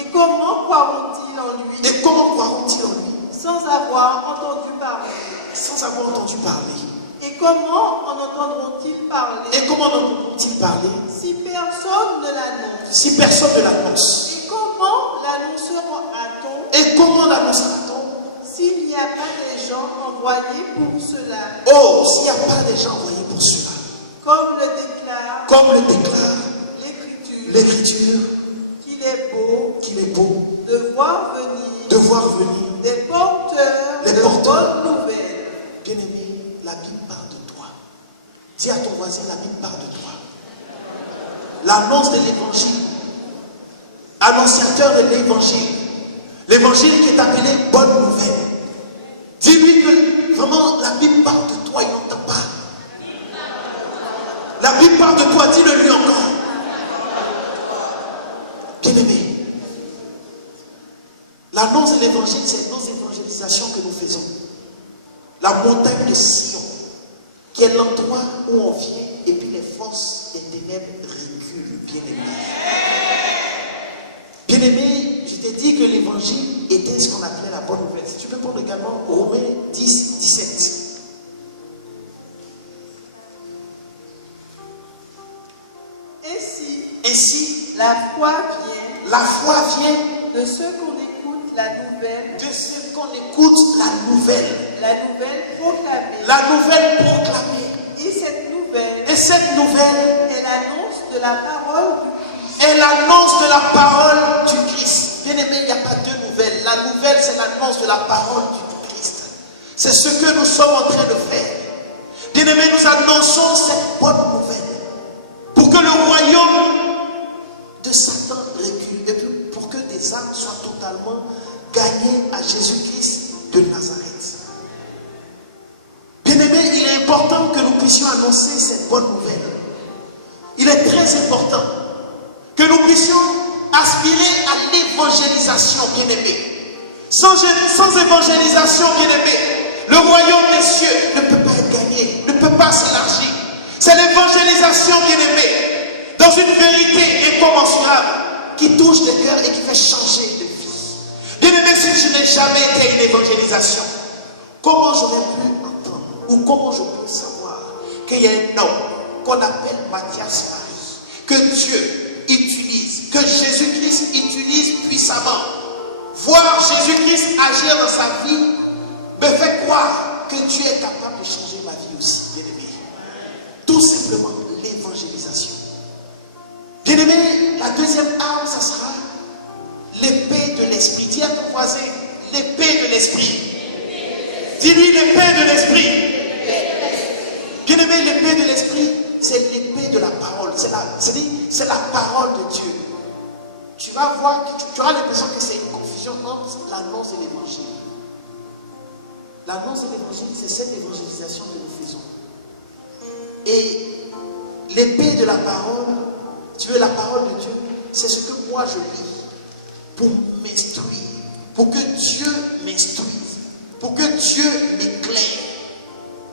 Et comment croiront-ils en lui Et comment croiront-ils en lui sans avoir entendu parler? sans avoir entendu parler? Et comment en entendront-ils parler Et comment en entendront-ils parler si personne ne l'annonce? si personne ne l'annonce? Et comment l'annoncera-t-on Et comment l'annoncera-t-on s'il n'y a pas des gens envoyés pour cela? Oh, s'il n'y a pas des gens envoyés pour cela, Comme le déclare l'Écriture, l'Écriture, qu'il est beau de voir venir des porteurs Les de porteurs. bonnes nouvelles. bien-aimé, la Bible parle de toi. Dis à ton voisin, la Bible parle de toi. L'annonce de l'évangile, annonciateur de l'évangile, l'évangile qui est appelé bonne nouvelle. Dis-lui que vraiment la Bible parle de toi, il n'entend pas. La Bible parle de toi, dis-le lui encore. Bien-aimé, l'annonce de l'évangile, c'est nos évangélisations que nous faisons. La montagne de Sion, qui est l'endroit où on vient et puis les forces des ténèbres reculent, bien-aimé. Bien-aimé, je t'ai dit que l'évangile était ce qu'on appelait la bonne nouvelle. Si tu peux prendre également Romains 10, 17. Ainsi, La foi vient vient de ceux qu'on écoute la nouvelle, de ceux qu'on écoute la nouvelle proclamée. La nouvelle proclamée. Et Et cette nouvelle est l'annonce de la parole du Christ. est l'annonce de la parole du Christ. Bien-aimé, il n'y a pas deux nouvelles. La nouvelle, c'est l'annonce de la parole du Christ. C'est ce que nous sommes en train de faire. Bien-aimé, nous annonçons cette bonne nouvelle pour que le royaume de Satan recule et puis pour que des âmes soient totalement gagnées à Jésus-Christ de Nazareth. Bien-aimé, il est important que nous puissions annoncer cette bonne nouvelle. Il est très important que nous puissions aspirer à l'évangélisation, bien-aimé. Sans évangélisation, bien-aimé, le royaume des cieux ne peut pas être gagné, ne peut pas s'élargir. C'est l'évangélisation, bien-aimé, dans une vérité incommensurable qui touche des cœurs et qui fait changer de vie. Bien-aimé, si je n'ai jamais été une évangélisation, comment j'aurais pu entendre ou comment je peux savoir qu'il y a un homme qu'on appelle Matthias Marie, que Dieu utilise, que Jésus-Christ utilise puissamment. Voir Jésus-Christ agir dans sa vie me fait croire que Dieu est capable de changer ma vie aussi, bien-aimé. Tout simplement l'évangélisation. Bien-aimé, la deuxième arme, ça sera l'épée de l'esprit. Dis à ton voisin, l'épée de l'esprit. Dis-lui l'épée de l'esprit. Bien-aimé, l'épée de l'esprit, c'est l'épée de la parole. C'est la parole de Dieu. Tu vas voir, tu auras l'impression que c'est une confusion entre l'annonce et l'évangile. L'annonce de l'évangile, c'est cette évangélisation que nous faisons. Et l'épée de la parole, tu veux la parole de Dieu, c'est ce que moi je lis pour m'instruire, pour que Dieu m'instruise, pour que Dieu m'éclaire.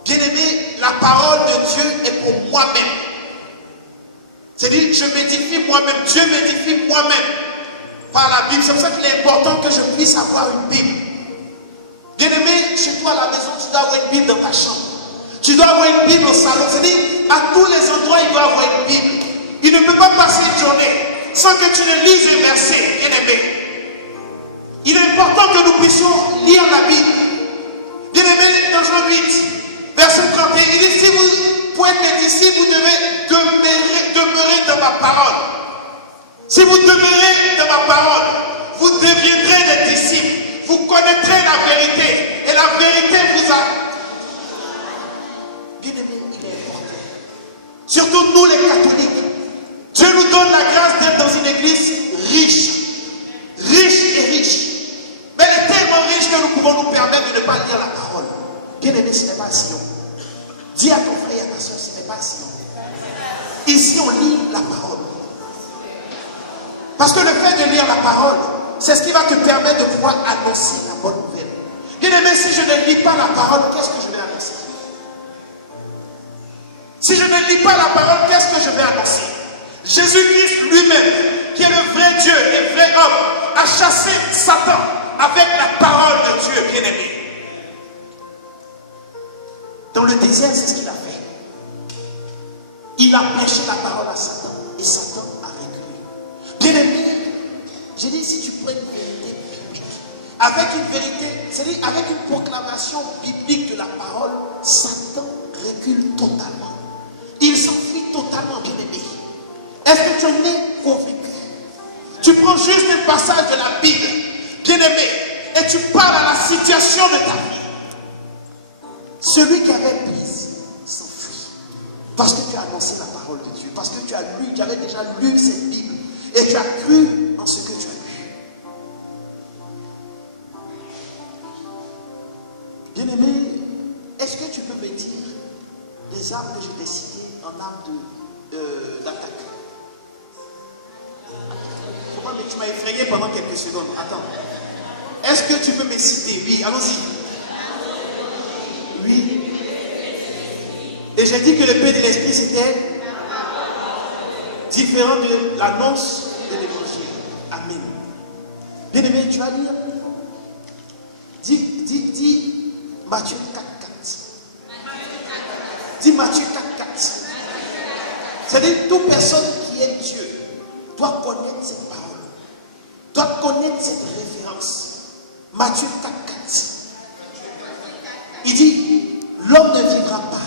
Bien-aimé, la parole de Dieu est pour moi-même. C'est-à-dire, je m'édifie moi-même, Dieu m'édifie moi-même par la Bible. C'est pour ça qu'il est important que je puisse avoir une Bible. Bien-aimé, chez toi à la maison, tu dois avoir une Bible dans ta chambre. Tu dois avoir une Bible au salon. C'est-à-dire, à tous les endroits, il doit avoir une Bible. Il ne peut pas passer une journée sans que tu ne lises un verset, bien-aimé. Il est important que nous puissions lire la Bible. Bien-aimé, dans Jean 8, verset 31, il dit, si vous pouvez être mes disciples, vous devez demeurer dans ma parole. Si vous demeurez dans ma parole, vous deviendrez des disciples. Vous connaîtrez la vérité. Et la vérité vous a... Bien-aimé, il est important. Surtout nous les catholiques. Dieu nous donne la grâce d'être dans une église riche. Riche et riche. Mais elle est tellement riche que nous pouvons nous permettre de ne pas lire la parole. Bien-aimé, ce n'est pas si long. Dis à ton frère et à ta soeur, ce n'est pas ici. Ici, on lit la parole. Parce que le fait de lire la parole, c'est ce qui va te permettre de pouvoir annoncer la bonne nouvelle. Bien aimé, si je ne lis pas la parole, qu'est-ce que je vais annoncer? Si je ne lis pas la parole, qu'est-ce que je vais annoncer? Jésus-Christ lui-même, qui est le vrai Dieu et vrai homme, a chassé Satan avec la parole de Dieu, bien aimé. Dans le désert, c'est ce qu'il a fait. Il a prêché la parole à Satan et Satan a reculé. Bien aimé, j'ai dit, si tu prends une vérité biblique, avec une vérité, c'est-à-dire avec une proclamation biblique de la parole, Satan recule totalement. Il s'enfuit totalement, bien aimé. Est-ce que tu en es convaincu? Tu prends juste un passage de la Bible, bien aimé, et tu parles à la situation de ta vie. Celui qui avait prise s'enfuit. Parce que tu as annoncé la parole de Dieu. Parce que tu as lu, tu avais déjà lu cette Bible. Et tu as cru en ce que tu as lu. Bien aimé, est-ce que tu peux me dire les armes que je t'ai citées en armes d'attaque? Pourquoi mais tu m'as effrayé pendant quelques secondes? Attends. Est-ce que tu peux me citer? Oui, allons-y. Oui. Et j'ai dit que le paix de l'esprit c'était différent de l'annonce de l'évangile. Amen. Bien aimé, tu vas lire. Dis Matthieu 4, 4. Dis Matthieu 4, 4. C'est-à-dire toute personne qui est Dieu doit connaître cette parole, doit connaître cette référence. Matthieu 4, 4. Il dit, l'homme ne vivra pas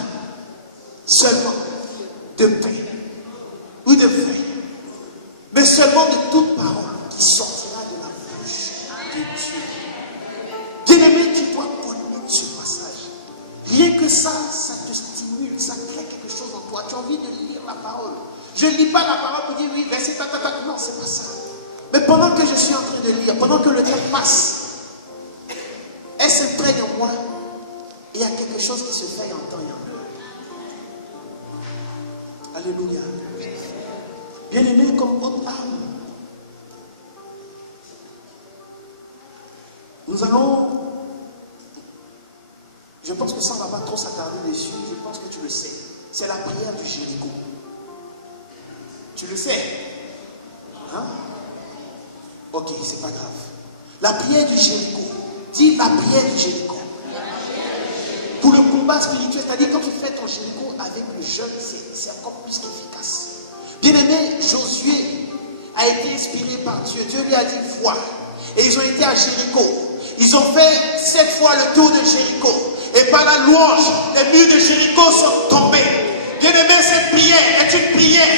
seulement de pain ou de vin, mais seulement de toute parole qui sortira de la bouche de Dieu. Bien-aimé, tu dois connaître ce passage. Rien que ça te stimule, ça crée quelque chose en toi. Tu as envie de lire la parole. Je ne lis pas la parole pour dire oui, verset tatatat. Non, c'est pas ça. Mais pendant que je suis en train de lire, pendant que le temps passe, elle s'imprègne en moi. Et il y a quelque chose qui se fait en temps et en heure. Alléluia. Bien-aimé, comme autre arme, nous allons, je pense que ça ne va pas trop s'attarder dessus, je pense que tu le sais. C'est la prière du Jéricho. Tu le sais? Hein? Ok, c'est pas grave. La prière du Jéricho. Dis la prière du Jéricho. Pour le combat spirituel, c'est-à-dire quand tu fais ton Jéricho avec le jeûne, c'est encore plus qu'efficace. Bien-aimé, Josué a été inspiré par Dieu. Dieu lui a dit, vois. Et ils ont été à Jéricho. Ils ont fait 7 fois le tour de Jéricho. Et par la louange, les murs de Jéricho sont tombés. Bien-aimé, cette prière est une prière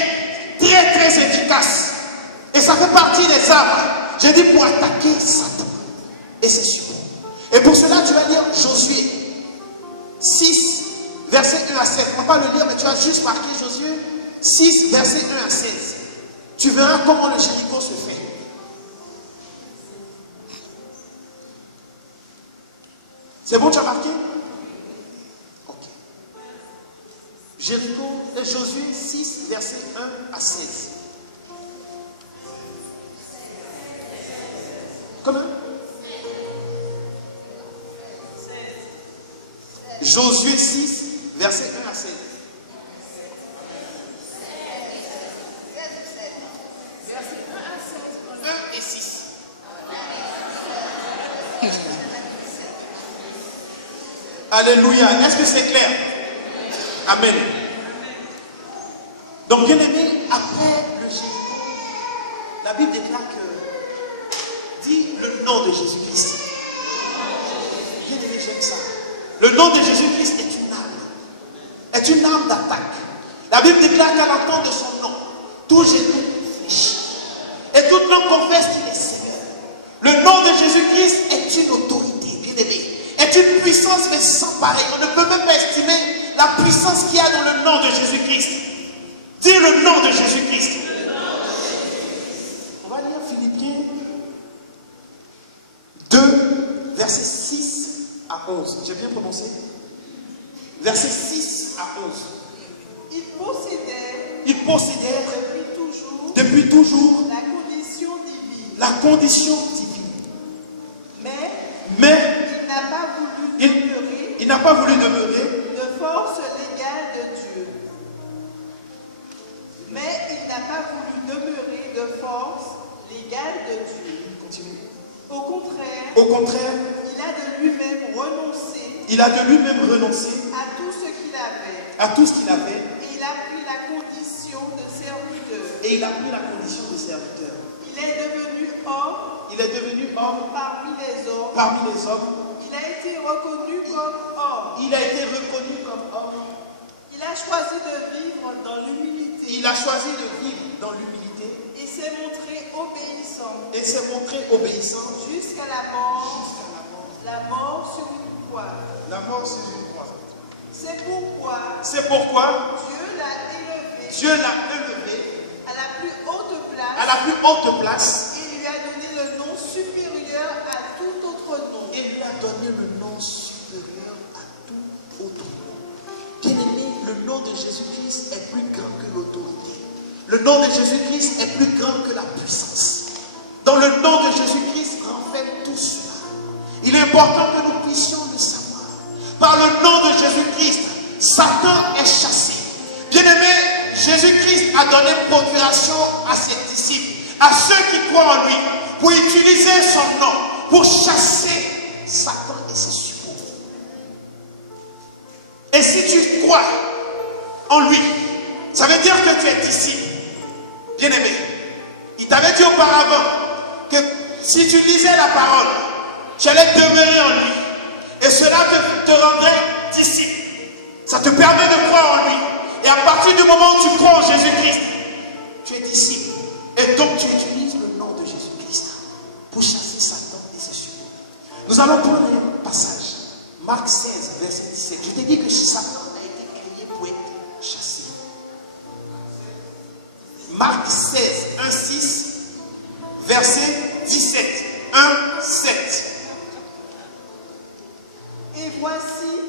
très très efficace. Et ça fait partie des armes. J'ai dit pour attaquer Satan. Et c'est super. Et pour cela, tu vas lire Josué 6, verset 1 à 16. On ne va pas le lire, mais tu vas juste marquer Josué 6, verset 1 à 16. Tu verras comment le Jéricho se fait. C'est bon, tu as marqué? Ok. Jéricho, Josué 6, verset 1 à 16. Comment? Josué 6, verset 1 à 16. Verset 1 et 6. Alléluia. Est-ce que c'est clair? Amen. Donc, bien aimé, après le Jéricho, la Bible déclare que dit le nom de Jésus-Christ. Bien aimé, j'aime ça. Le nom de Jésus-Christ est une arme. Est une arme d'attaque. La Bible déclare qu'à l'entente de son nom, tout genou fléchit. Et toute langue confesse qu'il est Seigneur. Le nom de Jésus-Christ est une autorité, bien aimé. Est une puissance mais sans pareil. On ne peut même pas estimer la puissance qu'il y a dans le nom de Jésus-Christ. Dis le nom de Jésus-Christ. On va lire Philippiens 2, versets 6 à 11. J'ai bien prononcé? Versets 6 à 11. Ils possédèrent Ils possédèrent depuis toujours depuis toujours la condition divine. la condition divine. Mais Mais il n'a pas voulu il, demeurer il n'a pas voulu demeurer de force légale de Dieu. Mais il n'a pas voulu demeurer de force légale de Dieu. Continue. Au contraire, Au contraire, il a de lui-même renoncé il a de lui-même renoncé à tout ce qu'il avait. à tout ce qu'il avait Et il a pris la condition de serviteur. et il a pris la condition de serviteur. Il est devenu homme Il est devenu homme parmi les hommes. parmi les hommes. Il a été reconnu comme homme. Il a été reconnu comme homme. Il a choisi de vivre dans l'humilité Il a choisi de vivre dans l'humilité et s'est montré obéissant et s'est montré obéissant jusqu'à la mort, jusqu'à la mort. la mort sur une croix. La mort sur une croix. C'est pourquoi C'est pourquoi Dieu l'a élevé Dieu l'a élevé à la plus haute place à la plus haute place et lui a donné le nom supérieur à tout autre nom. et lui a donné le nom supérieur à tout autre nom. Bien-aimé, le nom de Jésus-Christ est plus grand que l'autorité. Le nom de Jésus-Christ est plus grand que la puissance. Dans le nom de Jésus-Christ renferme tout cela. Il est important que nous puissions le savoir. Par le nom de Jésus-Christ, Satan est chassé. Bien-aimé, Jésus-Christ a donné procuration à ses disciples, à ceux qui croient en lui, pour utiliser son nom, pour chasser Satan et ses suppôts. Et si tu crois en lui, ça veut dire que tu es disciple. Bien-aimé, il t'avait dit auparavant que si tu lisais la parole, tu allais demeurer en lui. Et cela te rendrait disciple. Ça te permet de croire en lui. Et à partir du moment où tu crois en Jésus-Christ, tu es disciple. Et donc tu utilises le nom de Jésus-Christ pour chasser Satan et ses suppôts. Nous allons prendre un passage. Marc 16, verset 17. Je t'ai dit que Satan a été créé pour être chassé. Marc 16, 1, 6, verset 17. 1, 7.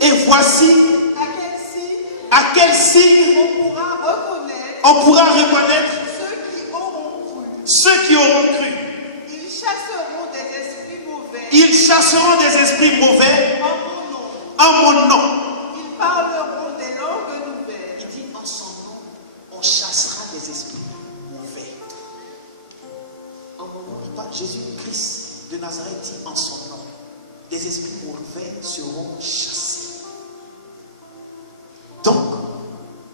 Et voici À quel signe on pourra reconnaître ceux qui auront cru. Ils chasseront des esprits mauvais Ils chasseront des esprits mauvais en mon nom. en mon nom. Ils parleront des langues nouvelles. Il dit en son nom, on chassera des esprits mauvais. En mon nom, il parle Jésus-Christ de Nazareth dit en son nom, les esprits mauvais seront chassés. Donc,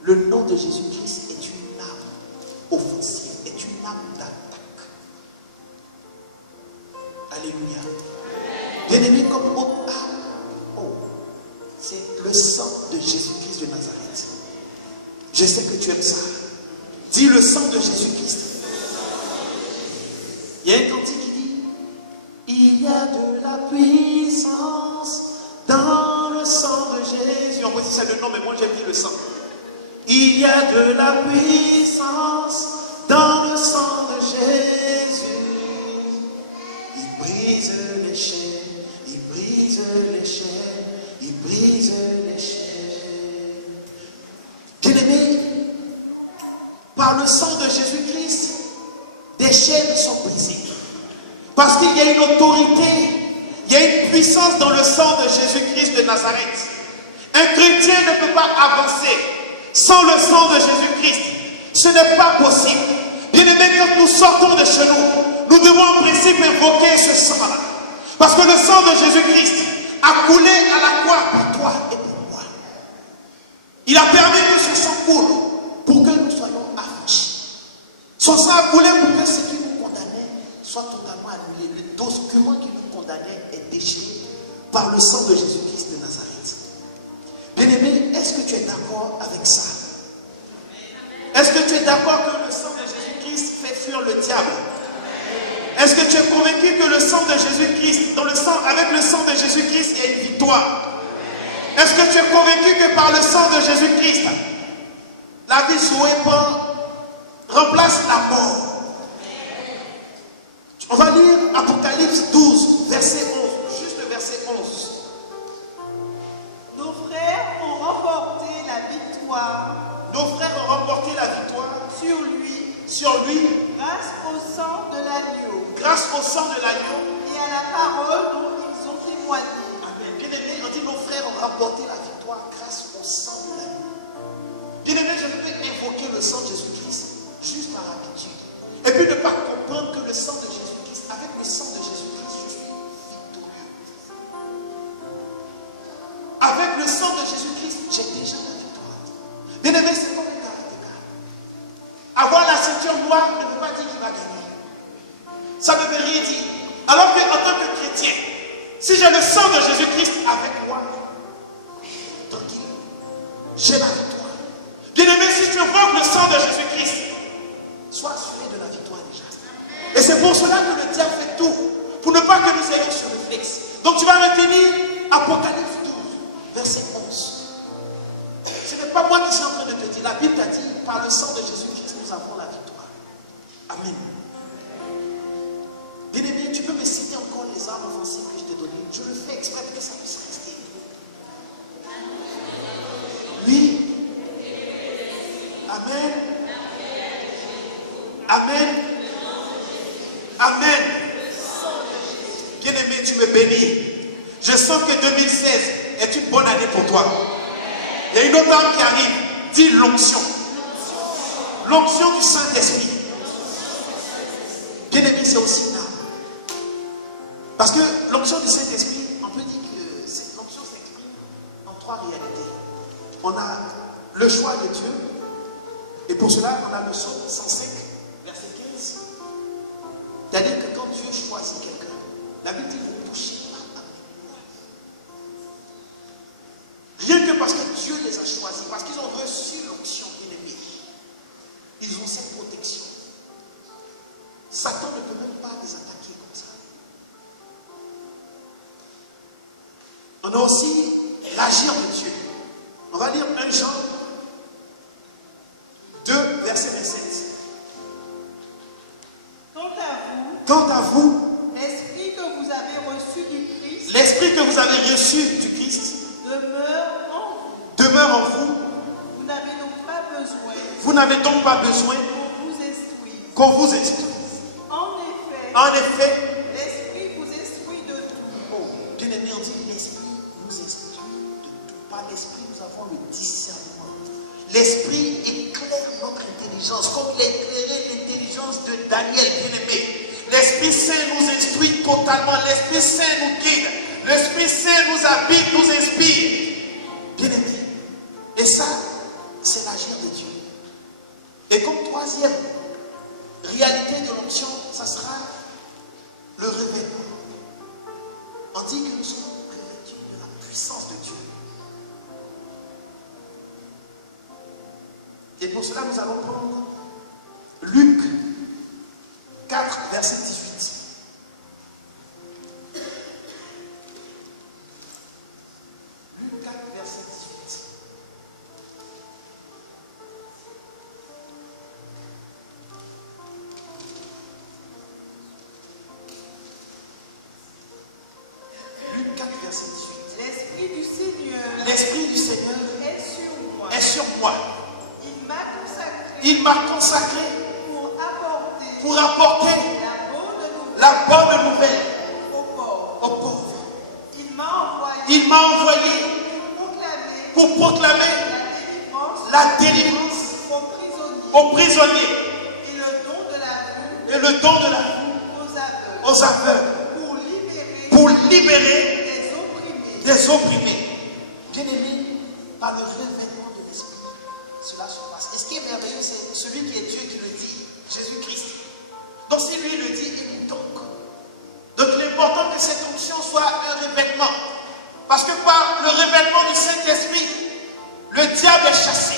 le nom de Jésus-Christ est une arme offensive, est une arme d'attaque. Alléluia. Bien-aimé, comme autre arme, c'est le sang de Jésus-Christ de Nazareth. Je sais que tu aimes ça. Dis le sang de Jésus-Christ. Il y a un cantique qui dit il y a de la puissance dans le sang de Jésus. On peut dire c'est le nom, mais moi j'aime dire le sang. Il y a de la puissance dans le sang de Jésus. Il brise les chaînes, il brise les chaînes, il brise les chaînes. Bien-aimé, par le sang de Jésus-Christ, des chaînes sont brisées. Parce qu'il y a une autorité, il y a une puissance dans le sang de Jésus-Christ de Nazareth. Un chrétien ne peut pas avancer sans le sang de Jésus-Christ. Ce n'est pas possible. Bien-aimés, quand nous sortons de chez nous, nous devons en principe invoquer ce sang-là. Parce que le sang de Jésus-Christ a coulé à la croix pour toi et pour moi. Il a permis que ce sang coule pour que nous soyons affranchis. Son sang a coulé pour que ce qui nous condamnait soit totalement annulé. Le document qui nous condamnait est déchiré par le sang de Jésus-Christ de Nazareth. Bien-aimé, est-ce que tu es d'accord avec ça? Est-ce que tu es d'accord que le sang de Jésus-Christ fait fuir le diable? Est-ce que tu es convaincu que le sang de Jésus-Christ, avec le sang de Jésus-Christ, il y a une victoire? Est-ce que tu es convaincu que par le sang de Jésus-Christ, la vie remplace la mort? On va lire Apocalypse 12, verset 11, juste le verset 11. Nos frères ont remporté la victoire victoire Nos frères ont remporté la victoire sur lui sur lui grâce au sang de l'agneau grâce au sang de l'agneau. et à la parole dont ils ont témoigné. Amen. Bien-aimés, on dit nos frères ont remporté la victoire grâce au sang de l'agneau. Bien-aimés, je vais évoquer le sang de Jésus-Christ juste par habitude. Et puis ne pas comprendre que le sang de Jésus-Christ, avec le sang de Jésus-Christ, je suis victorieux. Avec le sang de Jésus-Christ, j'ai déjà la victoire. Bien-aimés, c'est comme un karatéka. Avoir la ceinture noire ne veut pas dire qu'il va gagner. Ça ne veut rien dire. Alors qu'en tant que chrétien, si j'ai le sang de Jésus-Christ avec moi, tranquille, j'ai la victoire. Bien-aimé, si tu invoques le sang de Jésus-Christ, sois assuré de la victoire déjà. Et c'est pour cela que le diable fait tout, pour ne pas que nous ayons ce réflexe. Donc tu vas retenir Apocalypse 12, verset 11. Ce n'est pas moi qui suis en train de te dire. La Bible t'a dit, par le sang de Jésus-Christ, nous avons la victoire. Amen. Bien-aimé, tu peux me citer encore les armes offensives que je t'ai données. Je le fais exprès pour que ça puisse rester. Oui. Amen. Amen. Amen. Bien-aimé, tu me bénis. Je sens que 2016 est une bonne année pour toi. Il y a une autre âme qui arrive. Dis l'onction. L'onction du Saint-Esprit. Bien-aimé, c'est aussi une âme. Parce que l'onction du Saint-Esprit, on peut dire que l'onction s'exprime en trois réalités. On a le choix de Dieu. Et pour cela, on a le psaume 105, verset 15. C'est-à-dire que quand Dieu choisit quelqu'un, la Bible dit vous touchez par amour. Rien que parce que Dieu les a choisis, parce qu'ils ont reçu l'onction bien-aimée, ils ont cette protection. Satan ne peut même pas les attaquer comme ça. On a aussi l'agir de Dieu. On va lire 1 Jean 2, verset 27. Quant à vous, l'esprit que vous avez reçu du Christ l'esprit que vous avez reçu du Christ demeure en vous. demeure en vous. Vous n'avez donc pas besoin Vous n'avez donc pas besoin qu'on vous instruise. qu'on vous instruise. En effet, En effet, l'esprit vous instruit de tout. oh, bien aimé, on dit l'esprit nous instruit de tout. Par l'esprit, nous avons le discernement. L'esprit éclaire notre intelligence, comme il a éclairé l'intelligence de Daniel, bien aimé. L'Esprit Saint nous instruit totalement. L'Esprit Saint nous guide. L'Esprit Saint nous habite, nous inspire. Bien aimé. Et ça, c'est l'agir de Dieu. Et comme troisième réalité de l'onction, ça sera le revêtement. On dit que nous sommes revêtus de la puissance de Dieu. Et pour cela, nous allons prendre Luc 4, verset 18. Luc 4, verset 18. Luc 4, verset 18. L'esprit du Seigneur L'Esprit du Seigneur est sur moi. est sur moi. Il m'a consacré Il m'a consacré pour apporter la bonne nouvelle aux pauvres. aux pauvres. Il m'a envoyé pour proclamer la délivrance aux prisonniers et le don de la vue aux aveugles, pour pour libérer les opprimés. des opprimés. Bien-aimés, par le revêtement de l'Esprit, cela se passe. Et ce qui est merveilleux, c'est celui qui est Dieu qui le dit, Jésus-Christ. Donc si lui le dit, il nous donne. Donc il est important que cette onction soit un revêtement. Parce que par le revêtement du Saint-Esprit, le diable est chassé.